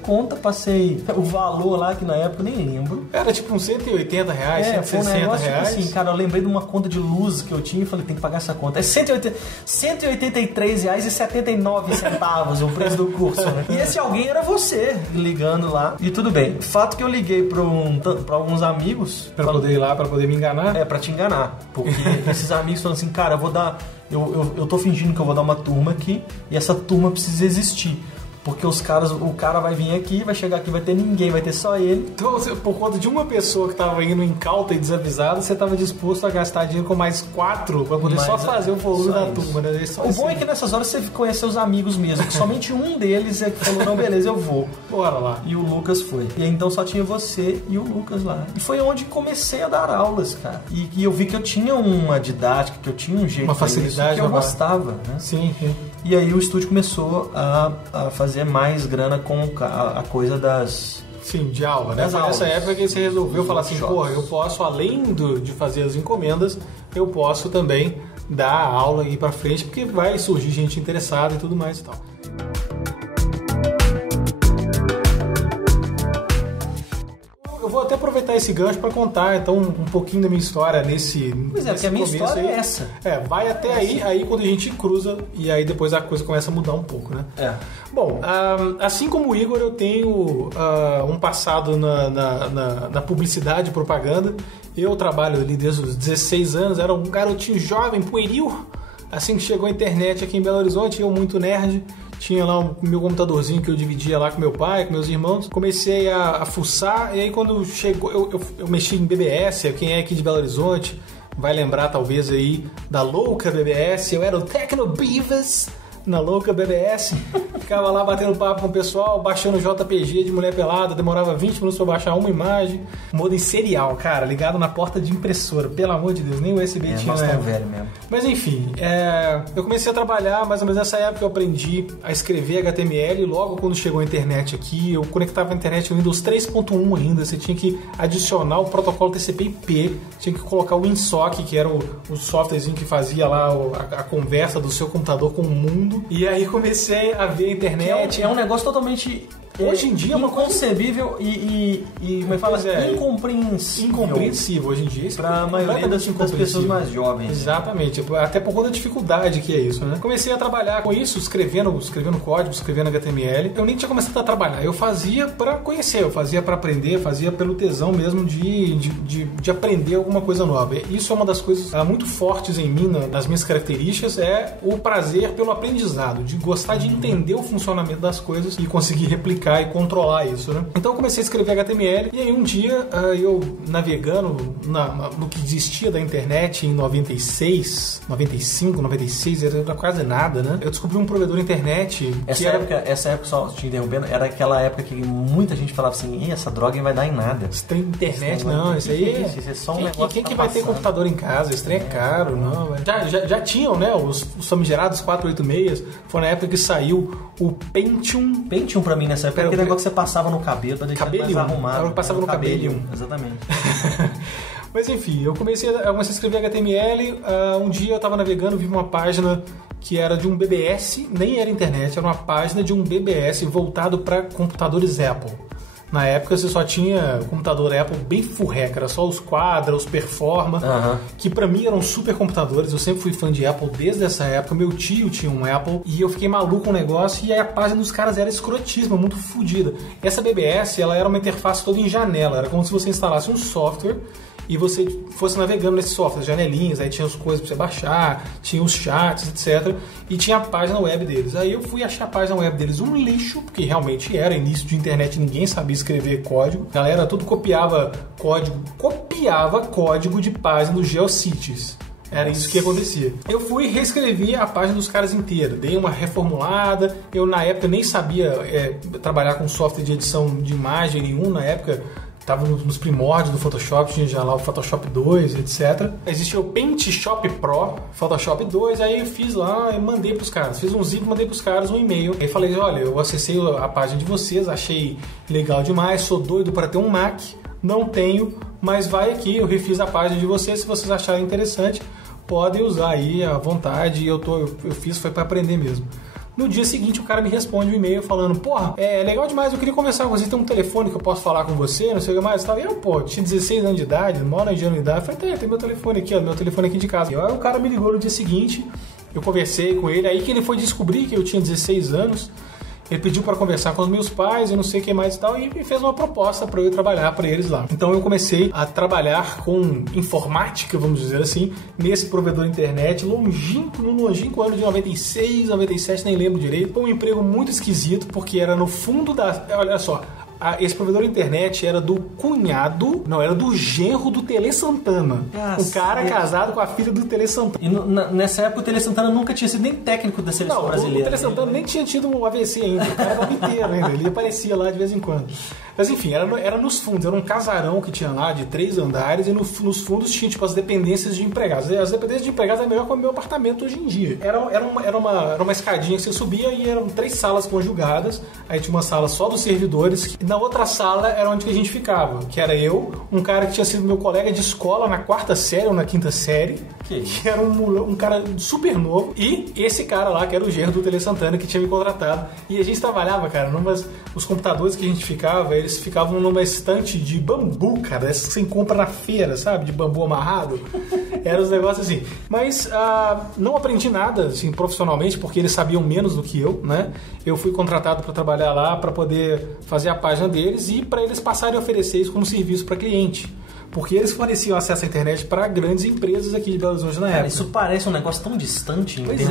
o valor lá, que na época eu nem lembro. Era tipo uns R$180, R$160. Foi um negócio tipo assim, cara, eu lembrei de uma conta de luz que eu tinha e falei, tem que pagar essa conta. É R$183,79 o preço do curso, né? E esse alguém era você, ligando lá. E tudo bem. Fato que eu liguei pra alguns amigos. Pra poder ir lá, pra poder me enganar? Pra te enganar. Porque esses amigos falam assim, cara, eu vou dar... Eu tô fingindo que eu vou dar uma turma aqui e essa turma precisa existir. Porque o cara vai vir aqui, vai chegar aqui, vai ter ninguém, vai ter só ele. Então, por conta de uma pessoa que estava indo incauta e desavisada, você estava disposto a gastar dinheiro com mais 4 para poder só fazer o volume da turma, né? O bom é que nessas horas você conhece seus amigos mesmo, que somente um deles é que falou, não, beleza, eu vou. Bora lá. E o Lucas foi. E aí, então só tinha você e o Lucas lá. E foi onde comecei a dar aulas, cara. E eu vi que eu tinha uma didática, que eu tinha um jeito, uma facilidade, que eu gostava, né? Sim. E aí o estúdio começou a fazer mais grana com a coisa das... Sim, de aula, né? Foi nessa época que você resolveu falar assim, porra, eu posso, além de fazer as encomendas, eu posso também dar aula e ir pra frente, porque vai surgir gente interessada e tudo mais e tal. Eu vou até aproveitar esse gancho para contar então um pouquinho da minha história nesse Pois é, porque a minha história aí. É essa. Vai até aí quando a gente cruza e aí depois a coisa começa a mudar um pouco, né? Bom, assim como o Igor, eu tenho um passado na publicidade e propaganda. Eu trabalho ali desde os 16 anos, era um garotinho jovem, pueril. Assim que chegou a internet aqui em Belo Horizonte, eu muito nerd. Tinha lá o meu computadorzinho que eu dividia lá com meu pai, com meus irmãos. Comecei a fuçar, e aí quando chegou, eu mexi em BBS. Quem é aqui de Belo Horizonte vai lembrar talvez aí da louca BBS. Eu era o Tecno Beavers na louca BBS. Ficava lá batendo papo com o pessoal, baixando JPG de mulher pelada. Demorava 20 minutos pra baixar uma imagem. Modem serial, cara, ligado na porta de impressora. Pelo amor de Deus, nem USB tinha. Nossa, velho mesmo. Mas enfim, eu comecei a trabalhar, mais ou menos nessa época eu aprendi a escrever HTML. Logo quando chegou a internet aqui, eu conectava a internet no Windows 3.1 ainda. Você tinha que adicionar o protocolo TCP/IP, tinha que colocar o WinSock, que era o softwarezinho que fazia lá a conversa do seu computador com o mundo. E aí comecei a ver a internet. É um negócio totalmente... Hoje em dia é uma inconcebível e como é que fala? Incompreensível hoje em dia. Para a maioria das pessoas mais jovens. Exatamente. Até por conta da dificuldade que é isso, né? Comecei a trabalhar com isso, escrevendo código, escrevendo HTML. Eu nem tinha começado a trabalhar. Eu fazia para conhecer, eu fazia para aprender, fazia pelo tesão mesmo de aprender alguma coisa nova. Isso é uma das coisas muito fortes em mim, nas minhas características, é o prazer pelo aprendizado, de gostar de entender o funcionamento das coisas e conseguir replicar e controlar isso, né? Então eu comecei a escrever HTML e aí um dia eu navegando no que existia da internet em 96, 95, 96, era quase nada, né? Eu descobri um provedor internet. Essa época, só te interrompendo, era aquela época que muita gente falava assim, essa droga não vai dar em nada. Esse trem internet, não, isso aí é só um negócio. Quem que vai ter computador em casa? Esse trem é caro, não. Já tinham, né? Os famigerados 486, foi na época que saiu o Pentium. Pentium pra mim nessa época era aquele negócio que você passava no cabelo pra deixar mais arrumado. Era o que passava no cabelo. Exatamente. Mas enfim, eu comecei a escrever HTML. Um dia eu estava navegando, vi uma página que era de um BBS, nem era internet, era uma página de um BBS voltado para computadores Apple. Na época você só tinha computador Apple bem furreca, era só os Quadra, os Performa, que pra mim eram super computadores. Eu sempre fui fã de Apple desde essa época. Meu tio tinha um Apple e eu fiquei maluco com o negócio. E aí a página dos caras era escrotismo, muito fodida. Essa BBS, ela era uma interface toda em janela, era como se você instalasse um software e você fosse navegando nesse software, janelinhas, aí tinha as coisas pra você baixar, tinha os chats, etc. E tinha a página web deles. Aí eu fui achar a página web deles um lixo, porque realmente era início de internet, ninguém sabia escrever código. A galera tudo copiava código de página do GeoCities. Era isso que acontecia. Eu fui e reescrevi a página dos caras inteira. Dei uma reformulada. Eu, na época, nem sabia trabalhar com software de edição de imagem nenhum. Na época, estava nos primórdios do Photoshop. Tinha já lá o Photoshop 2, etc. Existia o PaintShop Pro, Photoshop 2. Aí eu fiz lá e mandei para os caras. Fiz um zip, mandei para os caras um e-mail. Aí falei, olha, eu acessei a página de vocês, achei legal demais, sou doido para ter um Mac. Não tenho, mas vai aqui, eu refiz a página de vocês. Se vocês acharem interessante, podem usar aí à vontade. Eu fiz, foi para aprender mesmo. No dia seguinte o cara me responde um e-mail falando, porra, é legal demais, eu queria conversar com você, tem um telefone que eu posso falar com você, não sei o que mais. E eu, tinha 16 anos de idade, maior de anos de idade, eu falei, tem meu telefone aqui, ó, meu telefone aqui de casa. E aí o cara me ligou no dia seguinte, eu conversei com ele, aí que ele foi descobrir que eu tinha 16 anos, Ele pediu para conversar com os meus pais e não sei o que mais e tal, e me fez uma proposta para eu trabalhar para eles lá. Então eu comecei a trabalhar com informática, vamos dizer assim, nesse provedor de internet, no longínquo ano de 96, 97, nem lembro direito. Foi um emprego muito esquisito, porque era no fundo da... Olha só, esse provedor de internet era do cunhado, não, era do genro do Tele Santana. Um cara casado com a filha do Tele Santana. E nessa época o Tele Santana nunca tinha sido nem técnico da seleção brasileira. O Tele Santana nem tinha tido um AVC ainda, o cara estava inteiro ainda, ele aparecia lá de vez em quando. Mas enfim, era nos fundos, era um casarão que tinha lá de 3 andares e nos fundos tinha tipo as dependências de empregados. As dependências de empregados é melhor que o meu apartamento hoje em dia. Era uma escadinha que você subia e eram 3 salas conjugadas, aí tinha uma sala só dos servidores. Na outra sala era onde a gente ficava, que era eu, um cara que tinha sido meu colega de escola na 4ª série ou na 5ª série, que era um cara super novo, e esse cara lá, que era o genro do Tele Santana, que tinha me contratado. E a gente trabalhava, cara, os computadores que a gente ficava, eles ficavam numa estante de bambu, cara, essas que você compra na feira, sabe, de bambu amarrado. Eram os negócios assim. Mas não aprendi nada, assim, profissionalmente, porque eles sabiam menos do que eu, né? Eu fui contratado para trabalhar lá, para poder fazer a página deles e para eles passarem a oferecer isso como serviço para cliente. Porque eles forneciam acesso à internet para grandes empresas aqui de Belo Horizonte na época. Isso parece um negócio tão distante em termos,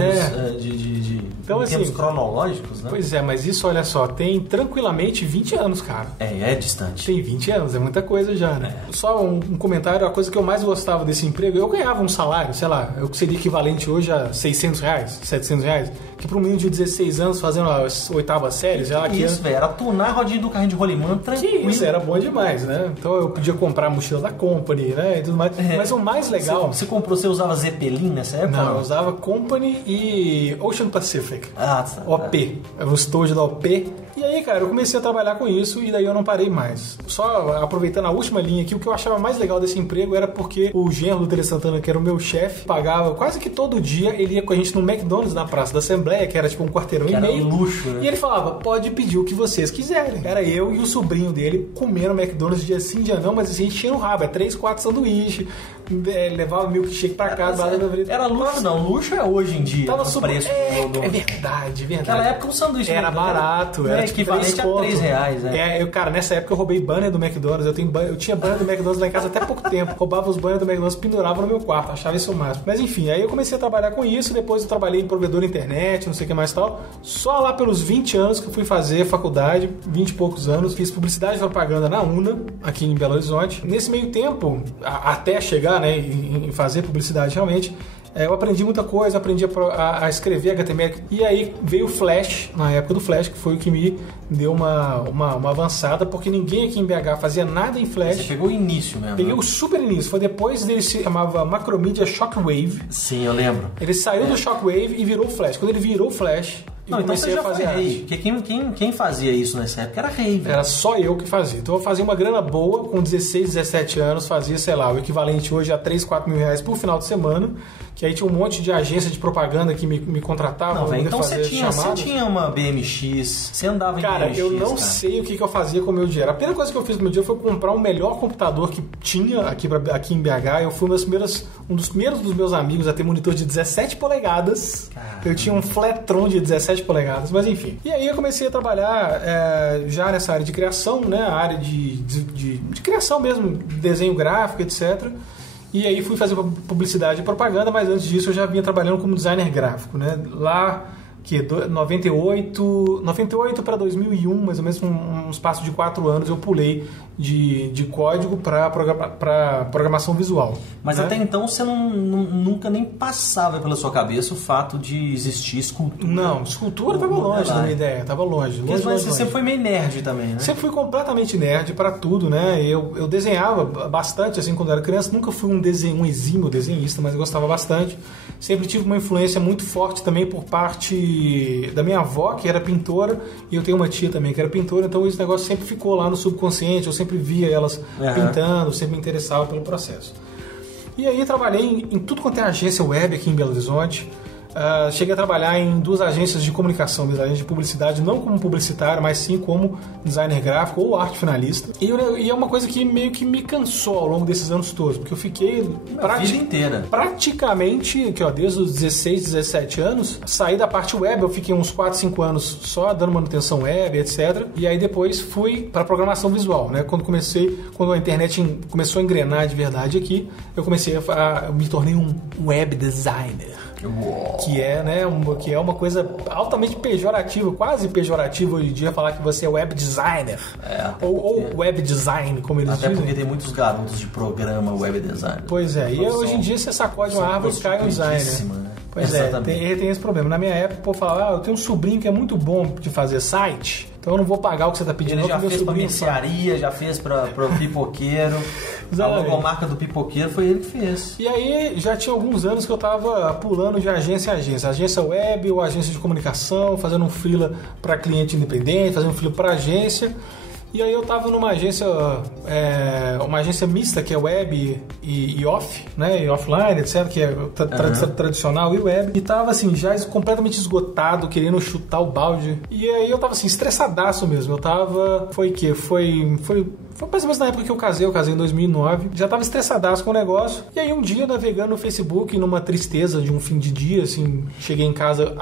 então, em termos cronológicos, né? Pois é, mas isso, olha só, tem tranquilamente 20 anos, cara. É distante. Tem 20 anos, é muita coisa já, né? Só um comentário, a coisa que eu mais gostava desse emprego, eu ganhava um salário, sei lá, eu seria equivalente hoje a R$600, R$700, que para um menino de 16 anos fazendo a 8ª série, já que isso, velho, era tunar a rodinha do carrinho de rolimã tranquilo. Que isso, era bom demais, né? Então eu podia comprar a mochila da Company, né? E tudo mais. Mas o mais legal... Você usava Zeppelin nessa época? Não, eu usava Company e Ocean Pacific. Tá. OP. Era um estojo da OP. E aí, cara, eu comecei a trabalhar com isso e daí eu não parei mais. Só aproveitando a última linha aqui, o que eu achava mais legal desse emprego era porque o genro do Tele Santana, que era o meu chefe, pagava quase que todo dia, ele ia com a gente no McDonald's na Praça da Assembleia, que era tipo um quarteirão e meio. Luxo, né? E ele falava, pode pedir o que vocês quiserem. Era eu e o sobrinho dele comendo McDonald's dia sim, dia não, mas assim, enchendo o rabo. 3, 4 sanduíches, levava milkshake pra casa. Era luxo, não. Luxo é hoje em dia. Tava super preço. É verdade. Naquela época um sanduíche era barato. Era tipo equivalente a R$3. Cara, nessa época eu roubei banner do McDonald's. Eu tinha banner do McDonald's lá em casa até pouco tempo. Roubava os banners do McDonald's, pendurava no meu quarto. Achava isso o máximo. Mas enfim, aí eu comecei a trabalhar com isso. Depois eu trabalhei em provedor de internet, não sei o que mais e tal. Só lá pelos 20 anos que eu fui fazer faculdade, 20 e poucos anos. Fiz publicidade e propaganda na UNA, aqui em Belo Horizonte. Nesse meio tempo, até chegar, né, em fazer publicidade realmente, eu aprendi muita coisa, aprendi a escrever HTML. E aí veio o Flash, na época do Flash, que foi o que me deu uma avançada, porque ninguém aqui em BH fazia nada em Flash. Você pegou o início mesmo. Peguei o super início. Foi depois dele, se chamava Macromedia Shockwave. Sim, eu lembro. Ele saiu do Shockwave e virou o Flash. Quando ele virou o Flash, eu comecei a fazer rave. Porque quem fazia isso nessa época era rave. Era só eu que fazia. Então eu fazia uma grana boa, com 16, 17 anos, fazia, sei lá, o equivalente hoje a 3, 4 mil reais por final de semana. Que aí tinha um monte de agência de propaganda que me contratava. Não, então você tinha uma BMX, você andava em cara, BMX. Eu não sei o que eu fazia com o meu dinheiro. A primeira coisa que eu fiz no meu dia foi comprar o melhor computador que tinha aqui em BH. Eu fui um dos primeiros dos meus amigos a ter monitor de 17 polegadas. Caramba. Eu tinha um Flatron de 17 polegadas, mas enfim. E aí eu comecei a trabalhar já nessa área de criação, né? A área de criação mesmo, desenho gráfico, etc. E aí fui fazer publicidade e propaganda, mas antes disso eu já vinha trabalhando como designer gráfico, né? Lá, que 98 para 2001, mais ou menos um espaço de 4 anos, eu pulei de código para programação visual. Mas até então você nunca nem passava pela sua cabeça o fato de existir escultura. Não, escultura estava longe da minha ideia, estava longe. Você sempre foi meio nerd também, né? Sempre fui completamente nerd para tudo, né? Eu desenhava bastante, assim, quando eu era criança. Nunca fui um exímio desenhista, mas eu gostava bastante. Sempre tive uma influência muito forte também por parte da minha avó, que era pintora, e eu tenho uma tia também que era pintora, então esse negócio sempre ficou lá no subconsciente, eu sempre via elas pintando, sempre me interessava pelo processo. E aí trabalhei em tudo quanto é agência web aqui em Belo Horizonte, cheguei a trabalhar em 2 agências de comunicação, agências de publicidade, não como publicitário, mas sim como designer gráfico ou arte finalista. E é uma coisa que meio que me cansou ao longo desses anos todos, porque eu fiquei a vida inteira. Praticamente, aqui, ó, desde os 16, 17 anos, saí da parte web, eu fiquei uns 4, 5 anos só dando manutenção web, etc. E aí depois fui para programação visual, né? Quando a internet começou a engrenar de verdade aqui, eu me tornei um web designer. Que é, né, que é uma coisa altamente pejorativa, quase pejorativa hoje em dia, falar que você é web designer. Ou web design, como eles dizem. Até porque tem muitos garotos de programa web design. Pois é, e hoje em dia você sacode uma árvore e cai um designer. Né? Pois tem esse problema. Na minha época, o povo falava, eu tenho um sobrinho que é muito bom de fazer site, então eu não vou pagar o que você está pedindo. Ele já fez pra mercearia, já fez para pipoqueiro. A logomarca do pipoqueiro foi ele que fez. E aí já tinha alguns anos que eu tava pulando de agência em agência web ou agência de comunicação, fazendo um freela para cliente independente, fazendo um freela para agência. E aí eu tava numa agência, uma agência mista, que é web e off, né, e offline, etc, que é tradicional e web. E tava assim, já completamente esgotado, querendo chutar o balde. E aí eu tava assim, estressadaço mesmo. Eu tava, foi mais ou menos na época que eu casei em 2009, já tava estressadaço com o negócio. E aí um dia, navegando no Facebook, numa tristeza de um fim de dia, assim, cheguei em casa,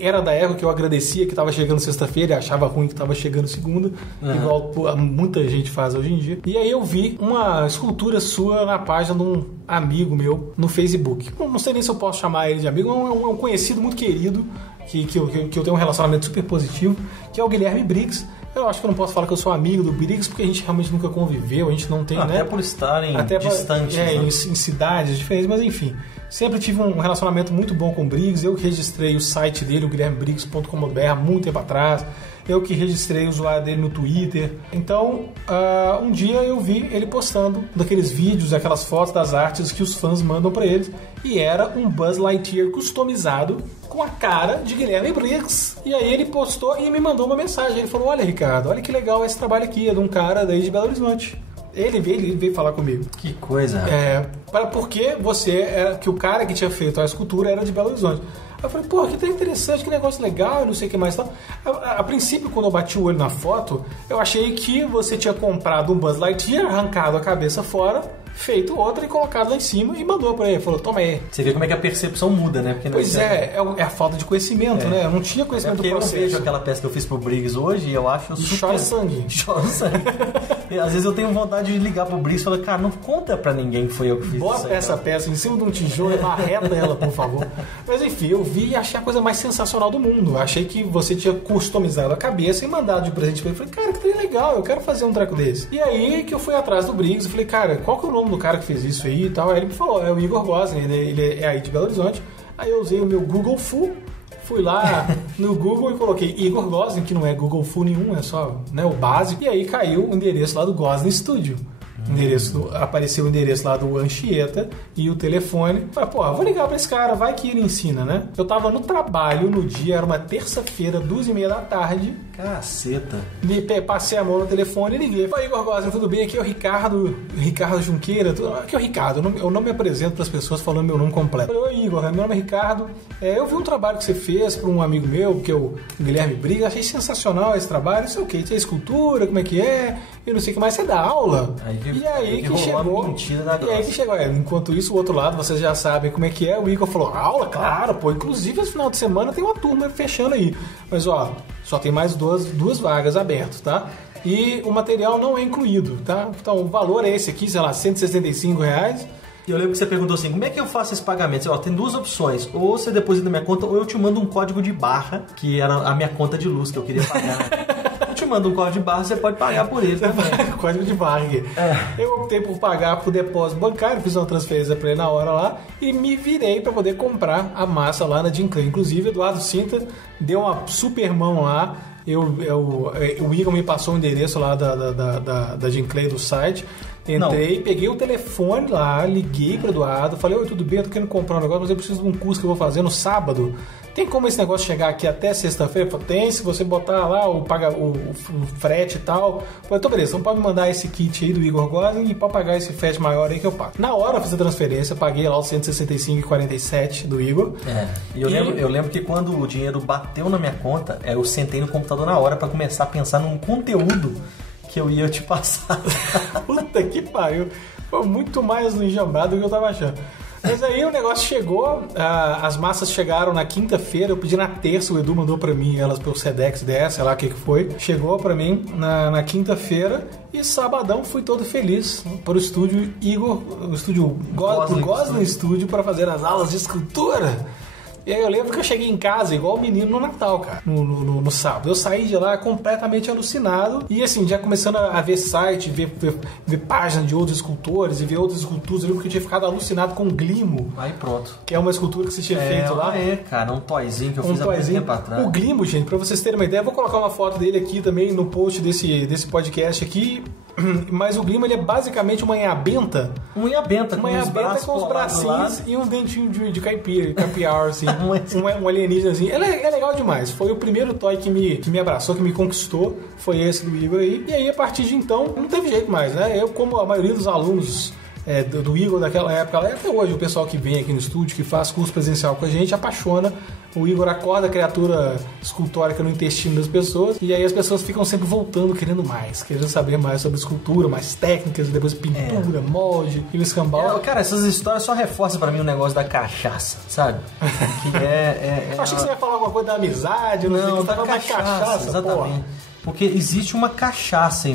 era da época que eu agradecia que tava chegando sexta-feira e achava ruim que tava chegando segunda, igual muita gente faz hoje em dia. E aí eu vi uma escultura sua na página de um amigo meu no Facebook. Não sei nem se eu posso chamar ele de amigo, é um conhecido muito querido, que eu tenho um relacionamento super positivo, que é o Guilherme Briggs. Eu acho que eu não posso falar que eu sou amigo do Briggs, porque a gente realmente nunca conviveu, a gente não tem, até por estarem distantes. Em cidades diferentes, mas enfim. Sempre tive um relacionamento muito bom com o Briggs. Eu que registrei o site dele, o guilhermebriggs.com.br, há muito tempo atrás. Eu que registrei o usuário dele no Twitter. Então, um dia eu vi ele postando daqueles vídeos, aquelas fotos das artes que os fãs mandam pra eles. E era um Buzz Lightyear customizado com a cara de Guilherme Briggs. E aí ele postou e me mandou uma mensagem. Ele falou, olha, Ricardo, olha que legal esse trabalho aqui. É de um cara daí de Belo Horizonte. Ele veio falar comigo. Que coisa. Porque que o cara que tinha feito a escultura era de Belo Horizonte. Eu falei, pô, que tá interessante, que negócio legal, não sei o que mais tal. A princípio, quando eu bati o olho na foto, eu achei que você tinha comprado um Buzz Lightyear, arrancado a cabeça fora, feito outra e colocado lá em cima e mandou pra ele. Falou, toma aí. Você vê como é que a percepção muda, né? Porque pois é a falta de conhecimento, né? Eu não tinha conhecimento do processo. Eu vejo aquela peça que eu fiz pro Briggs hoje e eu acho chora sangue. Às vezes eu tenho vontade de ligar pro Briggs e falar, cara, não conta pra ninguém que foi eu que fiz Bota essa peça em cima de um tijolo e marreta ela, por favor. Mas enfim, eu vi e achei a coisa mais sensacional do mundo. Achei que você tinha customizado a cabeça e mandado de presente pra ele. Falei, cara, que trem legal, eu quero fazer um treco desse. E aí que eu fui atrás do Briggs e falei, cara, qual que é o nome do cara que fez isso aí e tal? Aí ele me falou, é o Igor Gosling, ele é aí de Belo Horizonte. Aí eu usei o meu Google Fu, fui lá no Google e coloquei Igor Gosling, que não é Google Fu nenhum, é só, né, o básico. E aí caiu o endereço lá do Gosling Studio. Apareceu o endereço lá do Anchieta e o telefone. Falei, pô, vou ligar pra esse cara, vai que ele ensina, né? Eu tava no trabalho no dia, era uma terça-feira, 2h30 da tarde. Caceta. Passei a mão no telefone e liguei. Falei, Igor Gosling, tudo bem? Aqui é o Ricardo Junqueira. Aqui é o Ricardo. Eu não me apresento pras pessoas falando meu nome completo. Falei, oi, Igor, meu nome é Ricardo. Eu vi um trabalho que você fez pra um amigo meu, que é o Guilherme Briggs. Achei sensacional esse trabalho. Não sei o que, tinha escultura, como é que é? Eu não sei o que mais. Você dá aula? E aí que chegou. Enquanto isso, o outro lado, vocês já sabem como é que é. O Igor falou, aula? Claro, pô. Inclusive, esse final de semana tem uma turma fechando aí. Mas, ó, só tem mais duas vagas abertas, tá? E o material não é incluído, tá? Então, o valor é esse aqui, sei lá, R$165. E eu lembro que você perguntou assim, como é que eu faço esse pagamento? Ó, tem 2 opções. Ou você deposita na minha conta, ou eu te mando um código de barra, que era a minha conta de luz que eu queria pagar. Te manda um código de barra, você pode pagar por ele também. Código de barra aqui. Eu optei por pagar por depósito bancário, fiz uma transferência para ele na hora lá e me virei para poder comprar a massa lá na Jim Clay. Inclusive, Eduardo Cinta deu uma super mão lá. O Igor me passou o endereço lá da Jim Clay do site. Entrei, peguei o telefone lá, liguei pro Eduardo, falei, oi, tudo bem, eu tô querendo comprar um negócio, mas eu preciso de um curso que eu vou fazer no sábado. Tem como esse negócio chegar aqui até sexta-feira? Tem, se você botar lá o frete e tal. Falei, então beleza, então pode me mandar esse kit aí do Igor Gosling e pode pagar esse frete maior aí que eu pago. Na hora eu fiz a transferência, paguei lá os 165,47 do Igor. E eu lembro que quando o dinheiro bateu na minha conta, eu sentei no computador na hora pra começar a pensar num conteúdo que eu ia te passar. Puta que pariu. Foi muito mais enjambado do que eu tava achando. Mas aí o negócio chegou, as massas chegaram na quinta-feira, eu pedi na terça, o Edu mandou pra mim elas pelo Sedex DS, sei lá o que foi. Chegou pra mim na quinta-feira e sabadão fui todo feliz pro estúdio Igor, o estúdio Gosling Studio para fazer as aulas de escultura. E aí eu lembro que eu cheguei em casa igual o menino no Natal, cara, no sábado. Eu saí de lá completamente alucinado e assim, já começando a ver site, ver página de outros escultores e ver outras esculturas. Eu lembro que eu tinha ficado alucinado com o Glimo. Aí pronto. Que é uma escultura que você tinha feito lá. Cara, um toyzinho que eu fiz há muito tempo atrás. O Glimo, gente, pra vocês terem uma ideia, eu vou colocar uma foto dele aqui também no post desse podcast aqui. Mas o Glimo, ele é basicamente uma inhabenta. Uma inhabenta com os bracinhos e um dentinho de capiar, assim. um alienígena, assim. É legal demais. Foi o primeiro toy que me abraçou, que me conquistou. Foi esse do Igor aí. E aí, a partir de então, não teve jeito mais, né? Eu, como a maioria dos alunos do Igor daquela época, até hoje, o pessoal que vem aqui no estúdio, que faz curso presencial com a gente, apaixona. O Igor acorda a criatura escultórica no intestino das pessoas, e aí as pessoas ficam sempre voltando, querendo mais, querendo saber mais sobre escultura, mais técnicas, depois pintura, molde e o escambau. Cara, essas histórias só reforçam pra mim o negócio da cachaça, sabe? Que Eu achei que você ia falar alguma coisa da amizade, não da cachaça, exatamente. Porra. Porque existe uma cachaça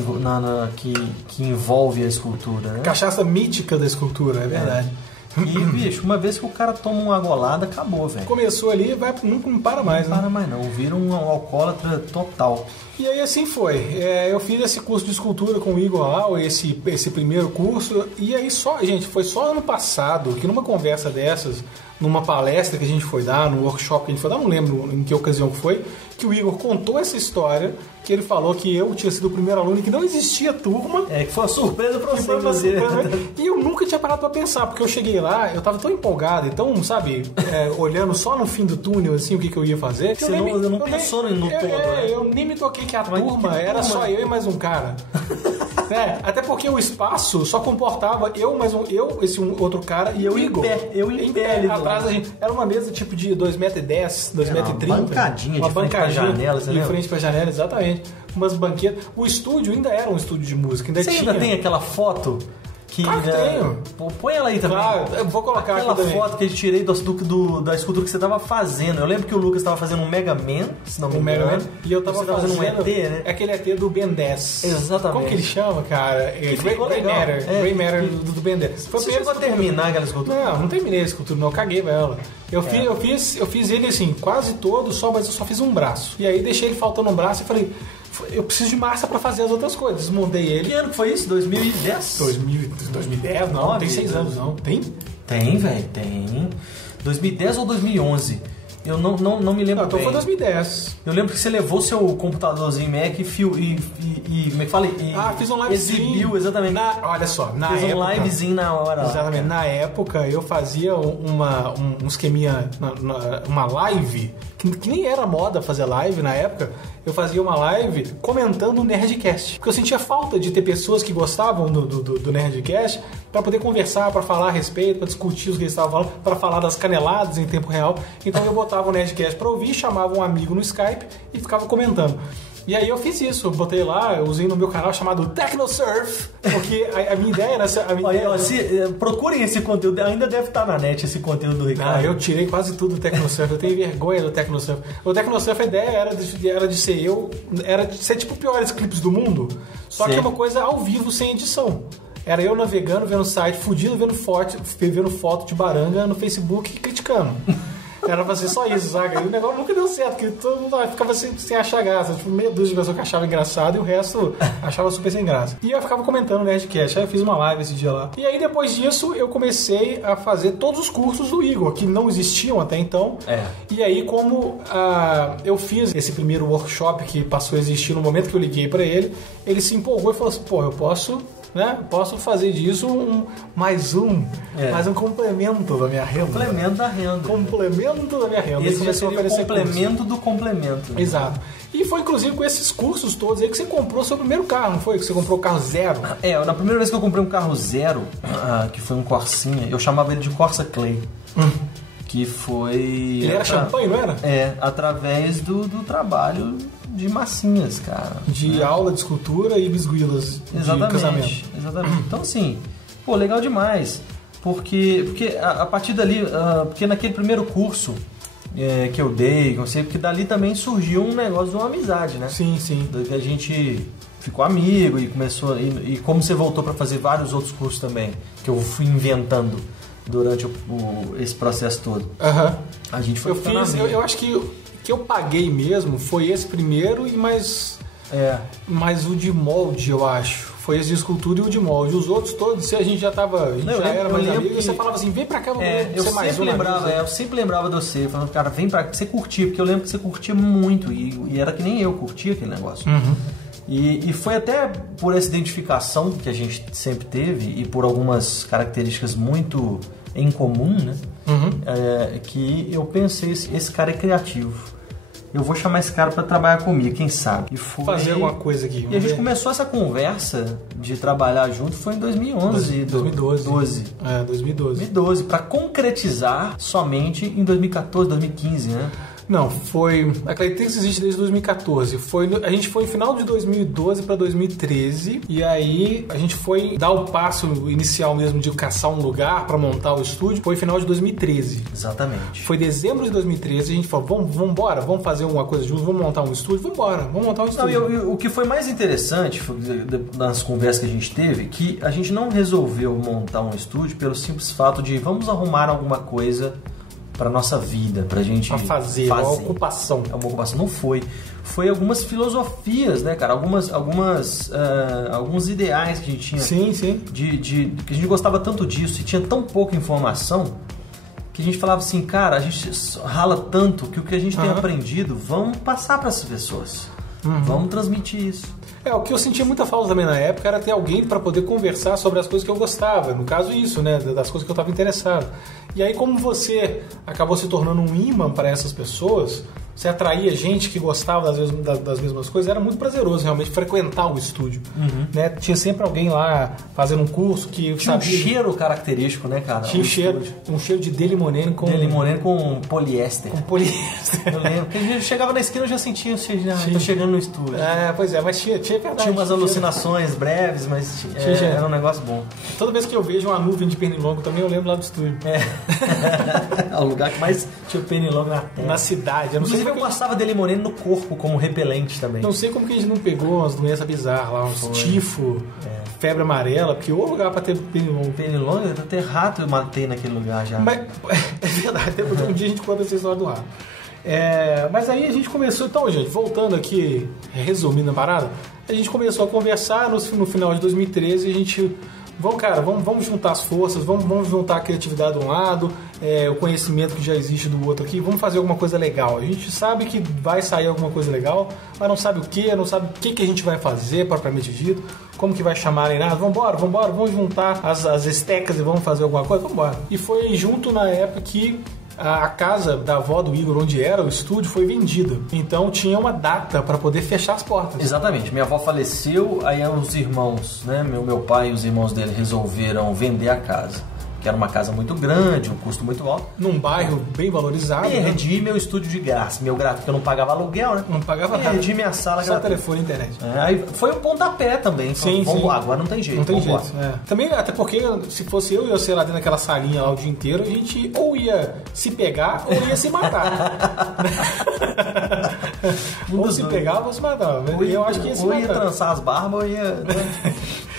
que envolve a escultura, né? Cachaça mítica da escultura, é verdade. E, bicho, uma vez que o cara toma uma golada, acabou, velho. Começou ali, não para mais, né? Não para mais não, vira um alcoólatra total. E aí assim foi. Eu fiz esse curso de escultura com o Igor lá, esse primeiro curso, e aí foi só ano passado que numa conversa dessas, numa palestra que a gente foi dar, num workshop que a gente foi dar, não lembro em que ocasião que foi, que o Igor contou essa história, que ele falou que eu tinha sido o primeiro aluno e que não existia turma. Que foi uma surpresa pra você. E eu nunca tinha parado pra pensar, porque eu cheguei lá, eu tava tão empolgado, então, sabe, olhando só no fim do túnel, assim, o que eu ia fazer. Você não pensou no todo, né? Eu nem me toquei que a turma era só eu e mais um cara. Até porque o espaço só comportava esse outro cara e eu e Igor. Eu em pé atrás da gente. Era uma mesa tipo de 2,10 m, 2,30 m. Uma bancadinha de frente pra janela, exatamente. Umas banquetas. O estúdio ainda era um estúdio de música. Você ainda tem aquela foto? Claro que tenho. Põe ela aí também. Claro, eu vou colocar aquela aqui foto que eu tirei da escultura que você estava fazendo. Eu lembro que o Lucas estava fazendo um Mega Man, se não me engano. E eu estava fazendo um ET, né? Aquele ET do Ben 10. Exatamente. Como que ele chama, cara? Grey Matter do Ben 10. Você chegou a terminar aquela escultura? Não terminei a escultura, não. Eu caguei pra ela. Eu fiz ele assim, quase todo, mas eu só fiz um braço. E aí deixei ele faltando um braço e falei, eu preciso de massa pra fazer as outras coisas. Desmontei ele. Que ano que foi isso? 2010? 2010? Não, tem 6 anos, não. Tem? Tem, velho, tem. 2010 ou 2011? Eu não me lembro então bem. Foi 2010. Eu lembro que você levou seu computadorzinho Mac e como é que fala? Fiz um livezinho. Exibiu, exatamente. Olha só, na época... Fiz um livezinho na hora. Exatamente. Na época, eu fazia um esqueminha, uma live, que nem era moda fazer live na época. Eu fazia uma live comentando o Nerdcast. Porque eu sentia falta de ter pessoas que gostavam do Nerdcast para poder conversar, para falar a respeito, para discutir os que eles estavam falando, para falar das caneladas em tempo real. Então eu botava o Nerdcast para ouvir, chamava um amigo no Skype e ficava comentando. E aí eu fiz isso, eu botei lá, eu usei no meu canal chamado TechnoSurf, porque a minha ideia era... procurem esse conteúdo, ainda deve estar na net esse conteúdo do Ricardo. Eu tirei quase tudo do TechnoSurf, eu tenho vergonha do TechnoSurf. O TechnoSurf, a ideia era de ser tipo piores clipes do mundo, só que é uma coisa ao vivo, sem edição. Era eu navegando, vendo site fudido, vendo foto de baranga no Facebook e criticando. Era pra ser só isso, saca? E o negócio nunca deu certo, porque todo mundo ficava sem achar graça. Tipo, meia dúzia de pessoas que achavam engraçado e o resto achava super sem graça. E eu ficava comentando no Nerdcast. Aí eu fiz uma live esse dia lá. E aí depois disso eu comecei a fazer todos os cursos do Igor, que não existiam até então. E aí como eu fiz esse primeiro workshop que passou a existir no momento que eu liguei pra ele, ele se empolgou e falou assim, pô, eu posso fazer disso mais um complemento da minha renda. Complemento da renda. Complemento da minha renda. Esse começou a oferecer complemento do complemento. Exato. E foi inclusive com esses cursos todos aí que você comprou seu primeiro carro, não foi? Que você comprou o carro zero. Na primeira vez que eu comprei um carro zero, que foi um Corsinha, eu chamava ele de Corsa Clay. Que foi... Ele era champanhe, não era? Através do trabalho de massinhas, cara. De aula de escultura e bisguilas de casamento. Exatamente. Então, assim, pô, legal demais. Porque a partir dali, porque naquele primeiro curso que eu dei, porque dali também surgiu um negócio de uma amizade, né? Sim. Que a gente ficou amigo e começou... E como você voltou para fazer vários outros cursos também, que eu fui inventando durante esse processo todo. A gente foi eu acho que eu paguei mesmo foi esse primeiro e mais o de molde, eu acho. Foi esse de escultura e o de molde. Os outros todos, se a gente já era mais amigo, você falava assim, vem pra cá, eu sempre lembrava de você, falando, cara, vem pra cá, você curtia, porque eu lembro que você curtia muito, e era que nem eu curtia aquele negócio. E foi até por essa identificação que a gente sempre teve, e por algumas características muito em comum, né? Que eu pensei, esse cara é criativo. Eu vou chamar esse cara para trabalhar comigo, quem sabe? E foi... fazer alguma coisa aqui. E a gente começou essa conversa de trabalhar junto, foi em 2011. 2012. 2012. Para concretizar somente em 2014, 2015, né? Não, foi... A Claytrix existe desde 2014. A gente foi no final de 2012 para 2013 e aí a gente foi dar o passo inicial mesmo de caçar um lugar para montar o estúdio. Foi final de 2013. Exatamente. Foi dezembro de 2013 e a gente falou, vamos embora, vamos fazer uma coisa juntos, vamos montar um estúdio, vamos montar um estúdio. Não, o que foi mais interessante nas conversas que a gente teve, que a gente não resolveu montar um estúdio pelo simples fato de vamos arrumar alguma coisa para nossa vida, pra gente fazer. Uma ocupação. É uma ocupação. Não foi. Foi algumas filosofias, né, cara? Alguns ideais que a gente tinha. Sim. Que a gente gostava tanto disso e tinha tão pouca informação que a gente falava assim, cara, a gente rala tanto que o que a gente tem aprendido, vamos passar para essas pessoas. Vamos transmitir isso. O que eu sentia muita falta também na época era ter alguém para poder conversar sobre as coisas que eu gostava. No caso, isso, né? Das coisas que eu estava interessado. E aí, como você acabou se tornando um imã para essas pessoas, você atraía gente que gostava das mesmas coisas, era muito prazeroso realmente frequentar o estúdio. Né? Tinha sempre alguém lá fazendo um curso que tinha sabia... um cheiro característico, né, cara? Tinha um cheiro de delimonene com poliéster. Com poliéster. Eu lembro. Porque a gente chegava na esquina e já sentia o cheiro de tô chegando no estúdio. Pois é, mas tinha verdade. Tinha umas alucinações breves, mas era um negócio bom. Toda vez que eu vejo uma nuvem de pernilongo também, eu lembro lá do estúdio. É o lugar que mais tinha pernilongo na terra. Na cidade. Eu não sei. Eu passava delimonene no corpo como repelente também. Não sei como que a gente não pegou umas doenças bizarras lá, uns tifo, febre amarela, porque o lugar pra ter pernilongo. Pernilongo, até rato eu matei naquele lugar já. Mas, é verdade, depois um dia a gente conta essa história do rato. Mas aí a gente começou, então, gente, voltando aqui, resumindo a parada, a gente começou a conversar no final de 2013 e a gente... Vamos juntar as forças, vamos juntar a criatividade de um lado, o conhecimento que já existe do outro aqui, vamos fazer alguma coisa legal. A gente sabe que vai sair alguma coisa legal, mas não sabe o que, não sabe o que a gente vai fazer propriamente dito, como que vai chamar nem nada. Vamos juntar as estecas e vamos fazer alguma coisa, vamos embora. E foi junto na época que a casa da avó do Igor, onde era o estúdio, foi vendida. Então tinha uma data para poder fechar as portas. Exatamente. Minha avó faleceu, aí os irmãos, né, meu pai e os irmãos dele resolveram vender a casa. Que era uma casa muito grande, um custo muito alto. Num bairro bem valorizado. Perdi meu estúdio de graça. Porque eu não pagava aluguel, né? Não pagava nada. Perdi minha sala. Só telefone e internet. Aí foi um pontapé também. Sim. Agora não tem jeito. Não tem jeito. Também, até porque se fosse eu e você lá dentro daquela salinha lá o dia inteiro, a gente ou ia se pegar ou ia se matar. Ou se pegava ou se matava. Eu acho que ia se matar. Ou ia trançar as barbas ou ia...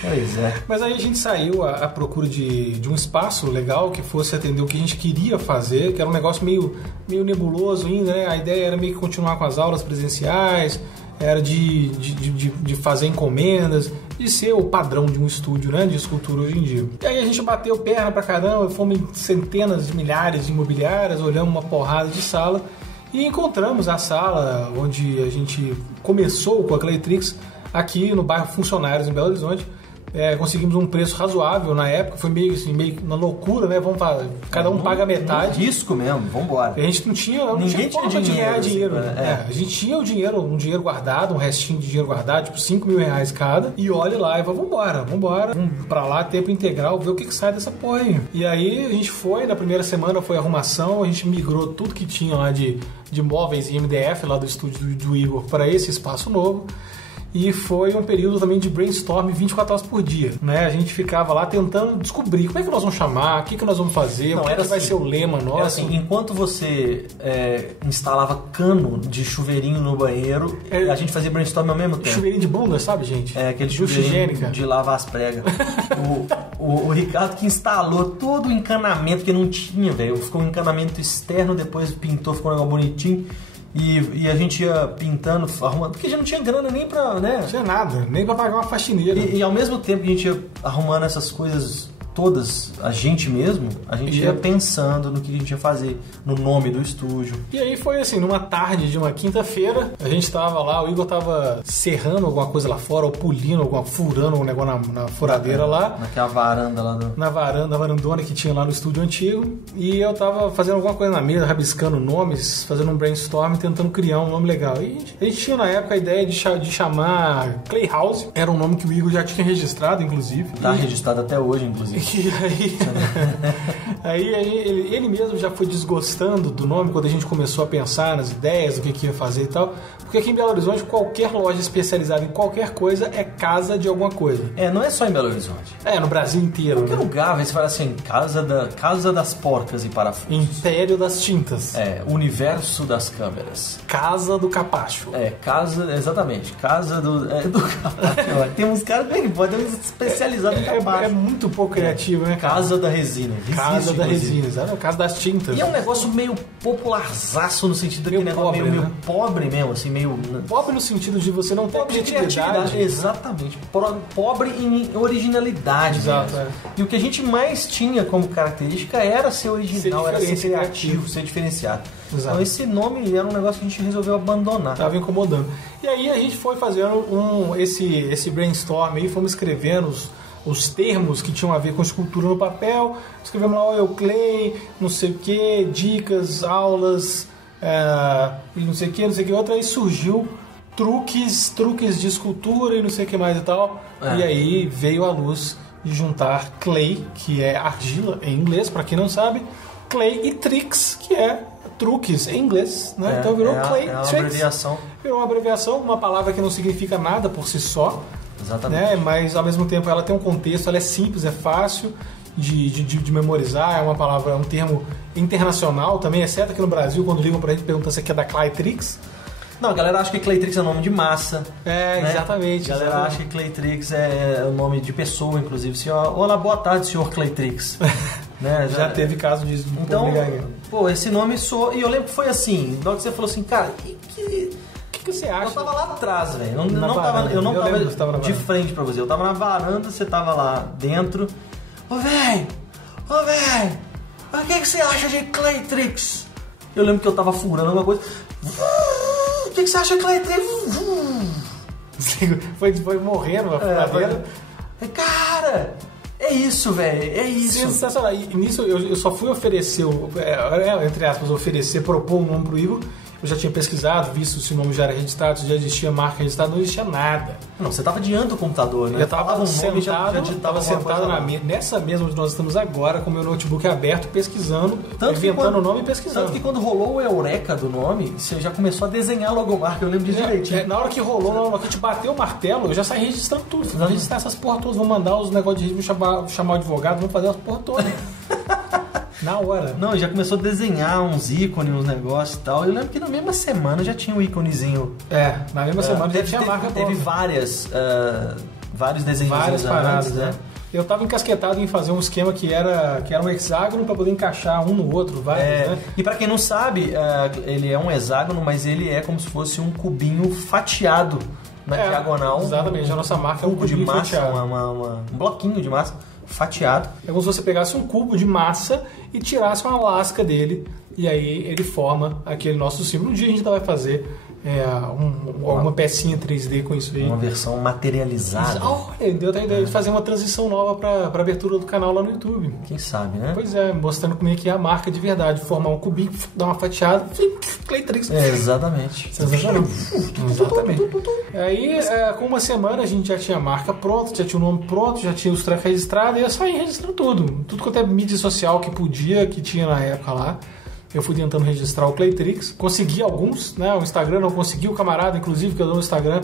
Pois é. Mas aí a gente saiu à procura de um espaço legal que fosse atender o que a gente queria fazer, que era um negócio meio nebuloso ainda, né? A ideia era meio que continuar com as aulas presenciais, era de fazer encomendas, de ser o padrão de um estúdio, né, de escultura hoje em dia. E aí a gente bateu perna pra caramba, fomos em centenas de milhares de imobiliárias, olhamos uma porrada de sala e encontramos a sala onde a gente começou com a Claytrix, aqui no bairro Funcionários, em Belo Horizonte. Conseguimos um preço razoável na época, foi meio na loucura, né? Cada um paga metade. Risco mesmo, vambora. A gente não tinha forma de ganhar dinheiro. A gente tinha um dinheiro guardado, um restinho de dinheiro guardado, tipo R$5.000 cada. E olha lá, e vamos pra lá, tempo integral, ver o que sai dessa porra aí. E aí a gente foi, na primeira semana foi arrumação, a gente migrou tudo que tinha lá de móveis e MDF lá do estúdio do Igor para esse espaço novo. E foi um período também de brainstorm 24 horas por dia, né? A gente ficava lá tentando descobrir como é que nós vamos chamar, o que nós vamos fazer, o que vai ser o lema nosso. Era assim, enquanto você instalava cano de chuveirinho no banheiro, a gente fazia brainstorm ao mesmo tempo. Chuveirinho de bunda, sabe, gente? Aquele chuveirinho de lavar as pregas. o Ricardo que instalou todo o encanamento que não tinha, velho. Ficou um encanamento externo, depois pintou, ficou um negócio bonitinho. E a gente ia pintando, arrumando, porque já não tinha grana nem pra, né? Não tinha nada, nem pra pagar uma faxineira. E ao mesmo tempo que a gente ia arrumando essas coisas todas, a gente ia pensando no que a gente ia fazer, no nome do estúdio. E aí foi assim, numa tarde de uma quinta-feira, a gente tava lá, o Igor tava serrando alguma coisa lá fora, ou pulindo, furando um negócio na furadeira lá. Naquela varanda lá na varandona que tinha lá no estúdio antigo. E eu tava fazendo alguma coisa na mesa, rabiscando nomes, fazendo um brainstorm, tentando criar um nome legal. E a gente tinha na época a ideia de chamar Clay House, era um nome que o Igor já tinha registrado, inclusive. Tá registrado até hoje, inclusive. E aí ele mesmo já foi desgostando do nome quando a gente começou a pensar nas ideias, do que ia fazer e tal. Porque aqui em Belo Horizonte, qualquer loja especializada em qualquer coisa é casa de alguma coisa. Não é só em Belo Horizonte. No Brasil inteiro. Qualquer lugar, você fala assim, casa das porcas e parafusos. Império das tintas. Universo das câmeras. Casa do capacho. Exatamente. Casa do capacho. Tem uns caras que podem especializar no capacho. É muito pouco criativo, né? Casa da resina. Casa da resina, exato. Casa das tintas. E é um negócio meio popularzaço no sentido meio pobre, meio pobre mesmo, assim, meio... Pobre no sentido de você não ter criatividade. Exatamente. Pobre em originalidade. Exato, E o que a gente mais tinha como característica era ser original, era ser criativo, ser diferenciado. Exato. Então esse nome era um negócio que a gente resolveu abandonar. Tava incomodando. E aí a gente foi fazendo esse brainstorm aí, fomos escrevendo os termos que tinham a ver com escultura no papel, escrevemos lá o clay, não sei o que, dicas, aulas, e não sei o que, outra, aí surgiu truques de escultura e não sei o que mais e tal, e aí veio a luz de juntar clay, que é argila em inglês, para quem não sabe, clay e tricks, que é truques em inglês, né? Então virou clay tricks. Virou uma abreviação, uma palavra que não significa nada por si só. Exatamente. Né? Mas ao mesmo tempo ela tem um contexto, ela é simples, é fácil de memorizar, é uma palavra, é um termo internacional também, exceto aqui no Brasil, quando ligam pra gente perguntando se aqui é da Claytrix. Não, a galera acha que Claytrix é nome de massa. Né? Exatamente. A galera acha que Claytrix é o nome de pessoa, inclusive. Senhor, olá, boa tarde, senhor Claytrix. Né? Já teve caso disso. Então, esse nome soou... E eu lembro que foi assim, na hora que você falou assim, cara, o que você acha? Eu tava lá atrás, velho. Eu não tava de frente pra você. Eu tava na varanda, você tava lá dentro. Ô, velho! O que você acha de Claytrix? Eu lembro que eu tava furando alguma coisa. O que você acha de Claytrix? Foi morrendo a furadeira. Cara... É isso, velho. É isso. Sensacional. E nisso eu só fui oferecer, entre aspas, propor um nome pro Igor. Eu já tinha pesquisado, visto se o nome já era registrado, se já existia marca registrada, não existia nada. Não, você estava diante do computador, né? Eu estava sentado nessa mesa onde nós estamos agora, com o meu notebook aberto, pesquisando, inventando o nome e pesquisando. Tanto que quando rolou o eureka do nome, você já começou a desenhar a logomarca, eu lembro disso direitinho. Na hora que rolou, na hora que a gente bateu o martelo, eu já saí registrando tudo. Vamos registrar essas porra todas, vamos mandar os negócios de registro, chamar o advogado, vamos fazer as porra todas. Na hora. Não, já começou a desenhar uns ícones, uns negócios e tal. Eu lembro que na mesma semana já tinha um íconezinho. Na mesma semana já tinha a marca. Teve várias vários desenhos. Várias paradas, né? Eu tava encasquetado em fazer um esquema que era um hexágono para poder encaixar um no outro, vários, né? E para quem não sabe, ele é um hexágono, mas ele é como se fosse um cubinho fatiado na diagonal. Exatamente, a nossa marca é um cubo de massa, fatiado. um bloquinho de massa fatiado. É como se você pegasse um cubo de massa e tirasse uma lasca dele, e aí ele forma aquele nosso símbolo. Um dia a gente vai fazer alguma pecinha 3D com isso aí. Uma versão materializada. Olha, deu até a ideia de fazer uma transição nova para abertura do canal lá no YouTube. Quem sabe, né? Pois é, mostrando como é que é a marca de verdade. Formar um cubinho, dar uma fatiada, Claytrix. Exatamente. Sensacional. Exatamente. Aí, com uma semana, a gente já tinha a marca pronta, já tinha o nome pronto, já tinha os tracks registrados, e eu saí registrando tudo. Tudo quanto é mídia social que podia, que tinha na época lá. Eu fui tentando registrar o Claytrix, consegui alguns, né? O Instagram não consegui, o camarada, inclusive, que eu dou no Instagram,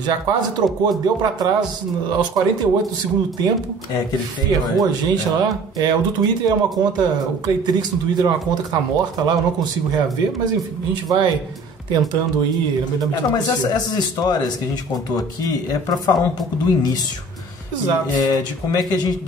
já quase trocou, deu pra trás aos 48 do segundo tempo. Que ele ferrou a gente lá. O do Twitter é uma conta, o Claytrix no Twitter é uma conta que tá morta lá, eu não consigo reaver, mas enfim, a gente vai tentando ir na medida mas essas histórias que a gente contou aqui é pra falar um pouco do início. Exato. De como é que a gente...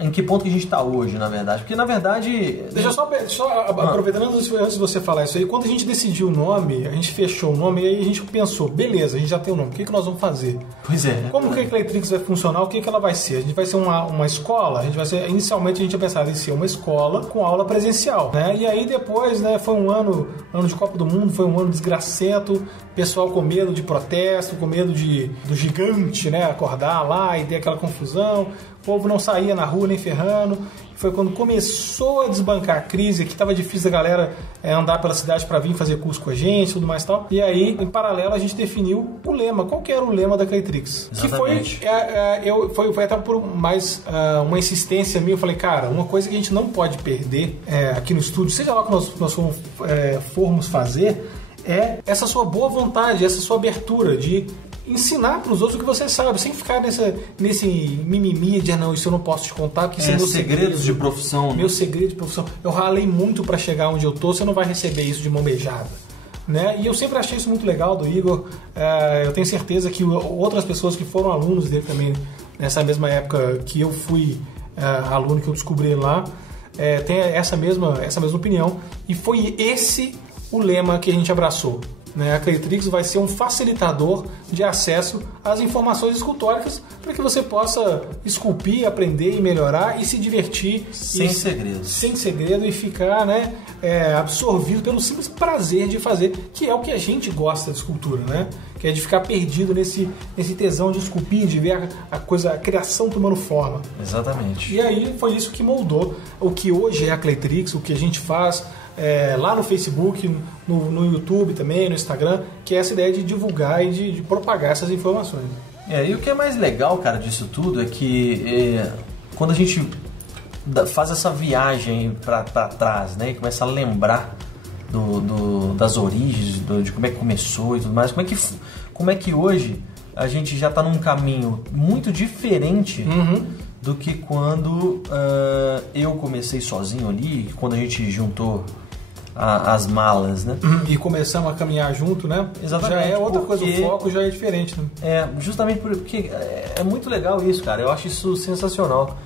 em que ponto que a gente está hoje, na verdade. Porque, na verdade... Deixa eu só aproveitando antes de você falar isso aí, quando a gente decidiu o nome, a gente fechou o nome e aí a gente pensou, beleza, a gente já tem o nome, o que nós vamos fazer? Pois é. Como que a Claytrix vai funcionar? O que ela vai ser? A gente vai ser uma escola? Inicialmente a gente ia pensar em ser uma escola com aula presencial, né? E aí depois, né, foi um ano de Copa do Mundo, foi um ano desgracento, pessoal com medo de protesto, com medo do gigante, né, acordar lá e ter aquela confusão, o povo não saía na rua nem ferrando. Foi quando começou a desbancar a crise, que estava difícil da galera andar pela cidade para vir fazer curso com a gente e tudo mais e tal. E aí, em paralelo, a gente definiu o lema. Qual que era o lema da Claytrix? Exatamente. Que foi até por mais uma insistência minha. Eu falei, cara, uma coisa que a gente não pode perder aqui no estúdio, seja lá o que nós formos fazer, é essa sua boa vontade, essa sua abertura de ensinar para os outros o que você sabe, sem ficar nesse mimimi de não, isso eu não posso te contar, porque isso é meu segredos de profissão. Meu segredo de profissão. Eu ralei muito para chegar onde eu tô, você não vai receber isso de mão beijada. Né? E eu sempre achei isso muito legal do Igor. Eu tenho certeza que outras pessoas que foram alunos dele também, nessa mesma época que eu fui aluno, que eu descobri lá, tem essa mesma opinião. E foi esse o lema que a gente abraçou. A Claytrix vai ser um facilitador de acesso às informações escultóricas para que você possa esculpir, aprender e melhorar e se divertir sem segredo. Sem segredo e ficar absorvido pelo simples prazer de fazer, que é o que a gente gosta de escultura, né? Que é de ficar perdido nesse tesão de esculpir, de ver a criação tomando forma. Exatamente. E aí foi isso que moldou o que hoje é a Claytrix, o que a gente faz lá no Facebook, no YouTube também, no Instagram, que é essa ideia de divulgar e de propagar essas informações. E o que é mais legal, cara, disso tudo é que quando a gente faz essa viagem para trás, né, e começa a lembrar das origens, de como é que começou e tudo mais, como é que hoje a gente já está num caminho muito diferente do que quando eu comecei sozinho ali, quando a gente juntou as malas, né? E começamos a caminhar junto, né? Exatamente. Já é outra coisa, o foco já é diferente, né? Justamente porque é muito legal isso, cara. Eu acho isso sensacional.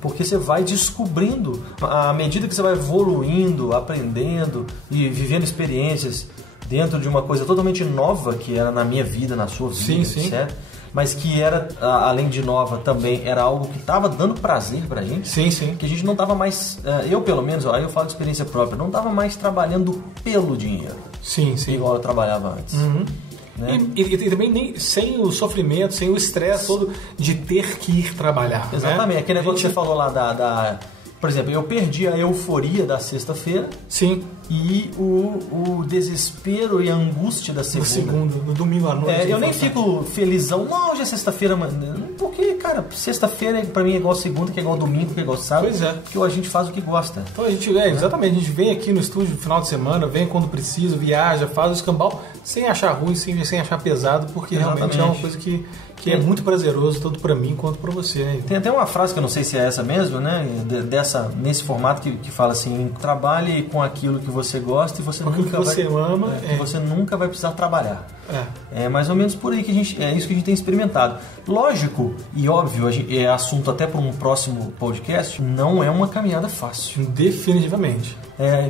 Porque você vai descobrindo, à medida que você vai evoluindo, aprendendo e vivendo experiências dentro de uma coisa totalmente nova que era na minha vida, na sua vida, certo? Mas que era, além de nova, também era algo que estava dando prazer pra gente. Sim. Que a gente não estava mais, eu pelo menos, aí eu falo de experiência própria, não estava mais trabalhando pelo dinheiro. Sim. Igual eu trabalhava antes. Né? E também sem o sofrimento, sem o estresse todo de ter que ir trabalhar. Exatamente, né? Aquele negócio que você falou lá por exemplo, eu perdi a euforia da sexta-feira. Sim. E o desespero e a angústia da segunda. No domingo à noite. Eu nem fico felizão. Não, hoje é sexta-feira, mano. Porque, cara, sexta-feira pra mim é igual segunda, que é igual domingo, que é igual sábado. Pois é. Porque a gente faz o que gosta. Então a gente, exatamente, a gente vem aqui no estúdio no final de semana, vem quando precisa, viaja, faz o escambau, sem achar ruim, sem achar pesado, porque realmente é uma coisa que que é muito prazeroso, tanto para mim quanto para você, né? Tem até uma frase que eu não sei se é essa mesmo, né? Nesse formato que fala assim: trabalhe com aquilo que você gosta e você você nunca vai precisar trabalhar. É mais ou menos por aí que é isso que a gente tem experimentado. Lógico e óbvio, é assunto até para um próximo podcast, não é uma caminhada fácil. Definitivamente.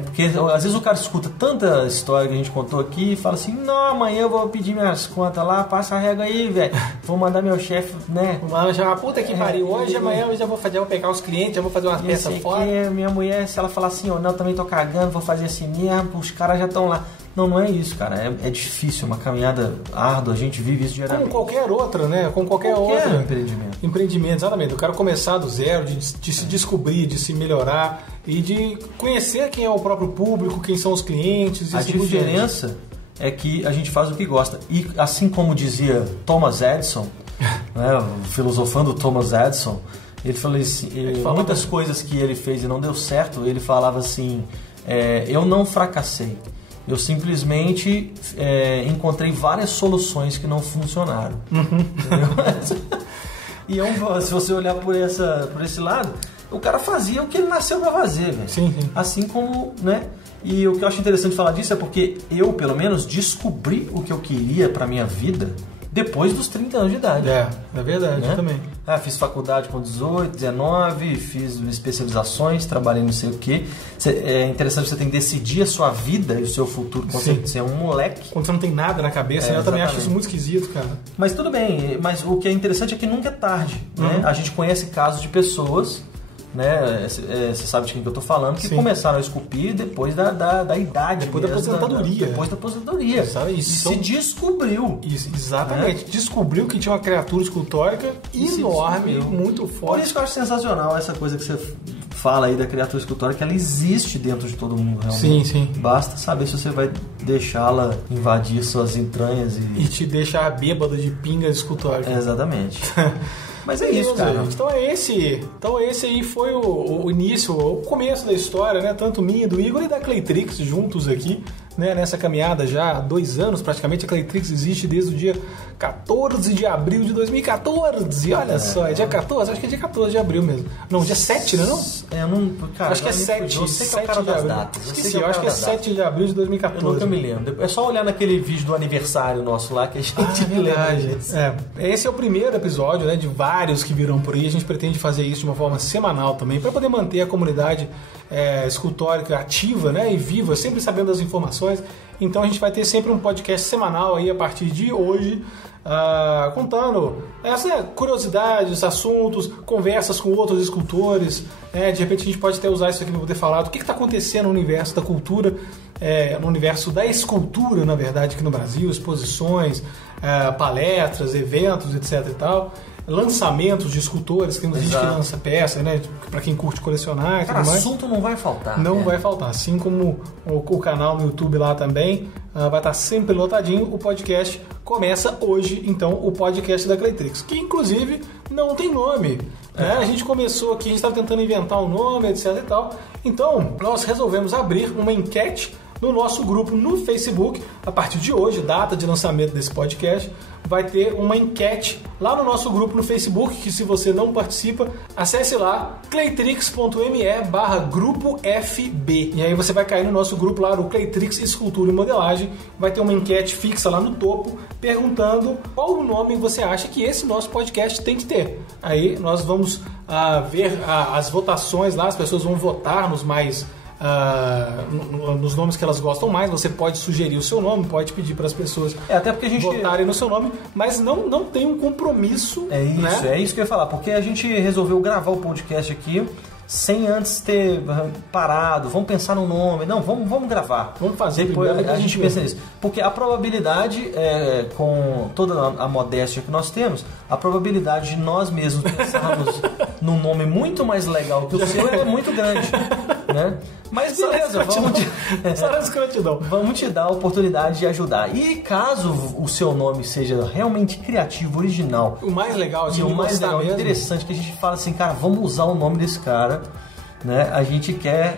Porque às vezes o cara escuta tanta história que a gente contou aqui e fala assim: não, amanhã eu vou pedir minhas contas lá, passa a régua aí, velho. Vou mandar meu chefe, né? Vou chamar, puta que pariu, hoje, amanhã eu já vou pegar os clientes, já vou fazer umas peças fora. Minha mulher, se ela falar assim ou não, também tô cagando, vou fazer assim mesmo, os caras já estão lá. Não é isso, cara. É difícil, uma caminhada árdua, a gente vive isso diariamente. Como qualquer outra, né? Como qualquer outro empreendimento, exatamente. O cara começar do zero, de se descobrir, de se melhorar e de conhecer quem é o próprio público, quem são os clientes. A diferença é que a gente faz o que gosta. E assim como dizia Thomas Edison, né, filosofando Thomas Edison, ele falou assim, muitas coisas que ele fez e não deu certo, ele falava assim, eu não fracassei. Eu simplesmente encontrei várias soluções que não funcionaram. E se você olhar por esse lado, o cara fazia o que ele nasceu para fazer, velho. Sim. Assim como, né? E o que eu acho interessante falar disso é porque eu, pelo menos, descobri o que eu queria para minha vida depois dos 30 anos de idade. É verdade, né? Eu também. Fiz faculdade com 18, 19, fiz especializações, trabalhei não sei o quê. É interessante você ter que decidir a sua vida e o seu futuro quando você é um moleque. Quando você não tem nada na cabeça, eu também acho isso muito esquisito, cara. Mas tudo bem, mas o que é interessante é que nunca é tarde. Né? A gente conhece casos de pessoas, né? Você sabe de quem que eu tô falando, que começaram a esculpir depois da idade. Depois da aposentadoria. Depois da aposentadoria. Sabe? Se descobriu. Exatamente. Né? Descobriu que tinha uma criatura escultórica enorme, muito forte. Por isso que eu acho sensacional essa coisa que você fala aí da criatura escultórica, que ela existe dentro de todo mundo, realmente. Sim. Basta saber se você vai deixá-la invadir suas entranhas e te deixar bêbado de pinga escultórica. Exatamente. Mas é isso, cara. Então esse aí foi o início, o começo da história, né? Tanto minha, do Igor e da Claytrix juntos aqui, né? Nessa caminhada já há 2 anos, praticamente. A Claytrix existe desde o dia 14 de abril de 2014. Olha só, é dia 14? Acho que é dia 14 de abril mesmo. Não, dia 7, né? Cara, acho que é 7. Eu sei que é o cara das datas. Eu acho que é 7 de abril de 2014. Eu nunca me lembro. É só olhar naquele vídeo do aniversário nosso lá que a gente lembra disso. Esse é o primeiro episódio, né? De vários que virão por aí. A gente pretende fazer isso de uma forma semanal também, para poder manter a comunidade escultórica ativa, né? E viva, sempre sabendo das informações. Então a gente vai ter sempre um podcast semanal aí a partir de hoje, contando curiosidades, assuntos, conversas com outros escultores. De repente a gente pode até usar isso aqui para poder falar do que está acontecendo no universo da cultura, no universo da escultura, na verdade, aqui no Brasil, exposições, palestras, eventos, etc e tal. Lançamentos de escultores, tem gente que lança peça, né? Pra quem curte colecionar e tudo mais. Assunto não vai faltar. Não vai faltar. Assim como o canal no YouTube lá também vai estar sempre lotadinho. O podcast começa hoje, então, o podcast da Claytrix, que inclusive não tem nome. Né? A gente começou aqui, a gente estava tentando inventar um nome, etc e tal. Então, nós resolvemos abrir uma enquete no nosso grupo no Facebook. A partir de hoje, data de lançamento desse podcast, vai ter uma enquete lá no nosso grupo no Facebook, que se você não participa, acesse lá claytrix.me/grupo-FB. E aí você vai cair no nosso grupo lá, no Claytrix Escultura e Modelagem. Vai ter uma enquete fixa lá no topo, perguntando qual o nome você acha que esse nosso podcast tem que ter. Aí nós vamos ver as votações lá, as pessoas vão votar nos mais... nos nomes que elas gostam mais. Você pode sugerir o seu nome, pode pedir para as pessoas até porque a gente votarem no seu nome, mas não tem um compromisso. É isso que eu ia falar, porque a gente resolveu gravar o podcast aqui sem antes ter parado, vamos pensar no nome, não, vamos gravar, vamos fazer. Depois a gente pensa nisso, porque a probabilidade, com toda a modéstia que nós temos, a probabilidade de nós mesmos pensarmos num nome muito mais legal que o seu é muito grande, né? Mas beleza, vamos te dar a oportunidade de ajudar. E caso o seu nome seja realmente criativo, original, o mais legal, assim, o mais legal, interessante, que a gente fala assim, cara, vamos usar o nome desse cara, né? A gente quer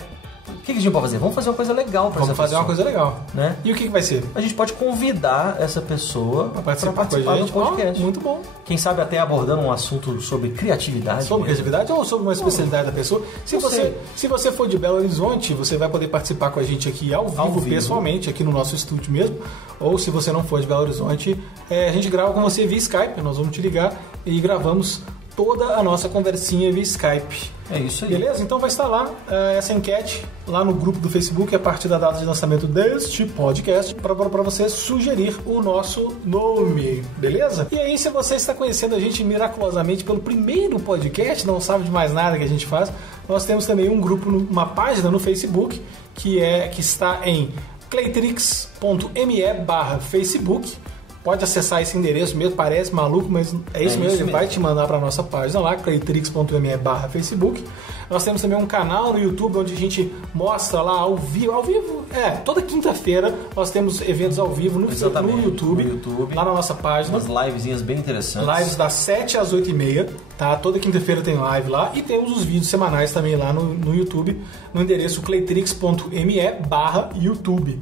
o que a gente pode fazer? Vamos fazer uma coisa legal para Vamos fazer uma coisa legal. Né? E o que vai ser? A gente pode convidar essa pessoa para participar do podcast. Muito bom. Quem sabe até abordando um assunto sobre criatividade. Sobre criatividade ou sobre uma especialidade da pessoa. Se você for de Belo Horizonte, você vai poder participar com a gente aqui ao vivo, pessoalmente, aqui no nosso estúdio mesmo. Ou se você não for de Belo Horizonte, a gente grava com você via Skype. Nós vamos te ligar e gravamos toda a nossa conversinha via Skype. É isso aí. Beleza? Então vai estar lá essa enquete lá no grupo do Facebook a partir da data de lançamento deste podcast para você sugerir o nosso nome. Beleza? E aí, se você está conhecendo a gente miraculosamente pelo primeiro podcast, não sabe de mais nada que a gente faz, nós temos também um grupo, uma página no Facebook que está em claytrix.me/Facebook. Pode acessar esse endereço mesmo, parece maluco, mas é isso mesmo, ele vai te mandar para a nossa página lá, claytrix.me/Facebook. Nós temos também um canal no YouTube onde a gente mostra lá ao vivo, toda quinta-feira nós temos eventos ao vivo no YouTube, lá na nossa página. Umas livezinhas bem interessantes. Lives das 7 às 8h30, tá? Toda quinta-feira tem live lá e temos os vídeos semanais também lá no YouTube, no endereço claytrix.me/YouTube.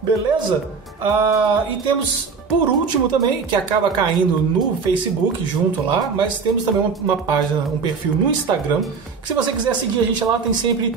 Beleza? E temos... Por último também, que acaba caindo no Facebook junto lá, mas temos também uma página, um perfil no Instagram, que se você quiser seguir a gente lá, tem sempre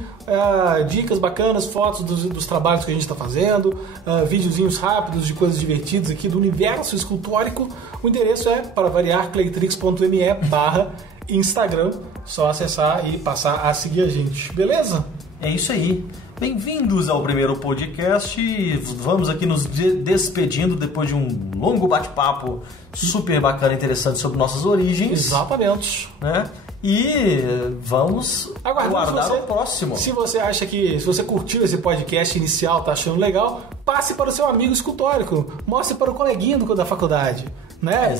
dicas bacanas, fotos dos trabalhos que a gente está fazendo, videozinhos rápidos de coisas divertidas aqui do universo escultórico. O endereço é, para variar, claytrix.me/Instagram. Só acessar e passar a seguir a gente, beleza? É isso aí. Bem-vindos ao primeiro podcast. Vamos aqui nos despedindo depois de um longo bate-papo super bacana e interessante sobre nossas origens. Exatamente. Né? E vamos aguardar o próximo. Se você acha se você curtiu esse podcast inicial, tá achando legal, passe para o seu amigo escultórico, mostre para o coleguinha da faculdade. Né?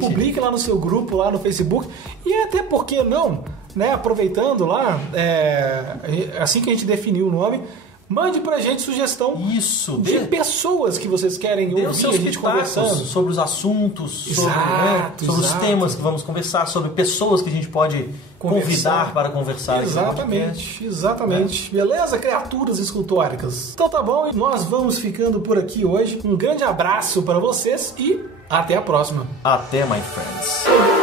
Publique lá no seu grupo, lá no Facebook. E até porque não, né? Aproveitando lá, assim que a gente definiu o nome, mande pra gente sugestão de pessoas que vocês querem ouvir a gente conversando. Sobre os assuntos, sobre os temas que vamos conversar, sobre pessoas que a gente pode convidar para conversar. Exatamente. Beleza, criaturas escultóricas? Então tá bom, nós vamos ficando por aqui hoje. Um grande abraço para vocês e até a próxima. Até, my friends.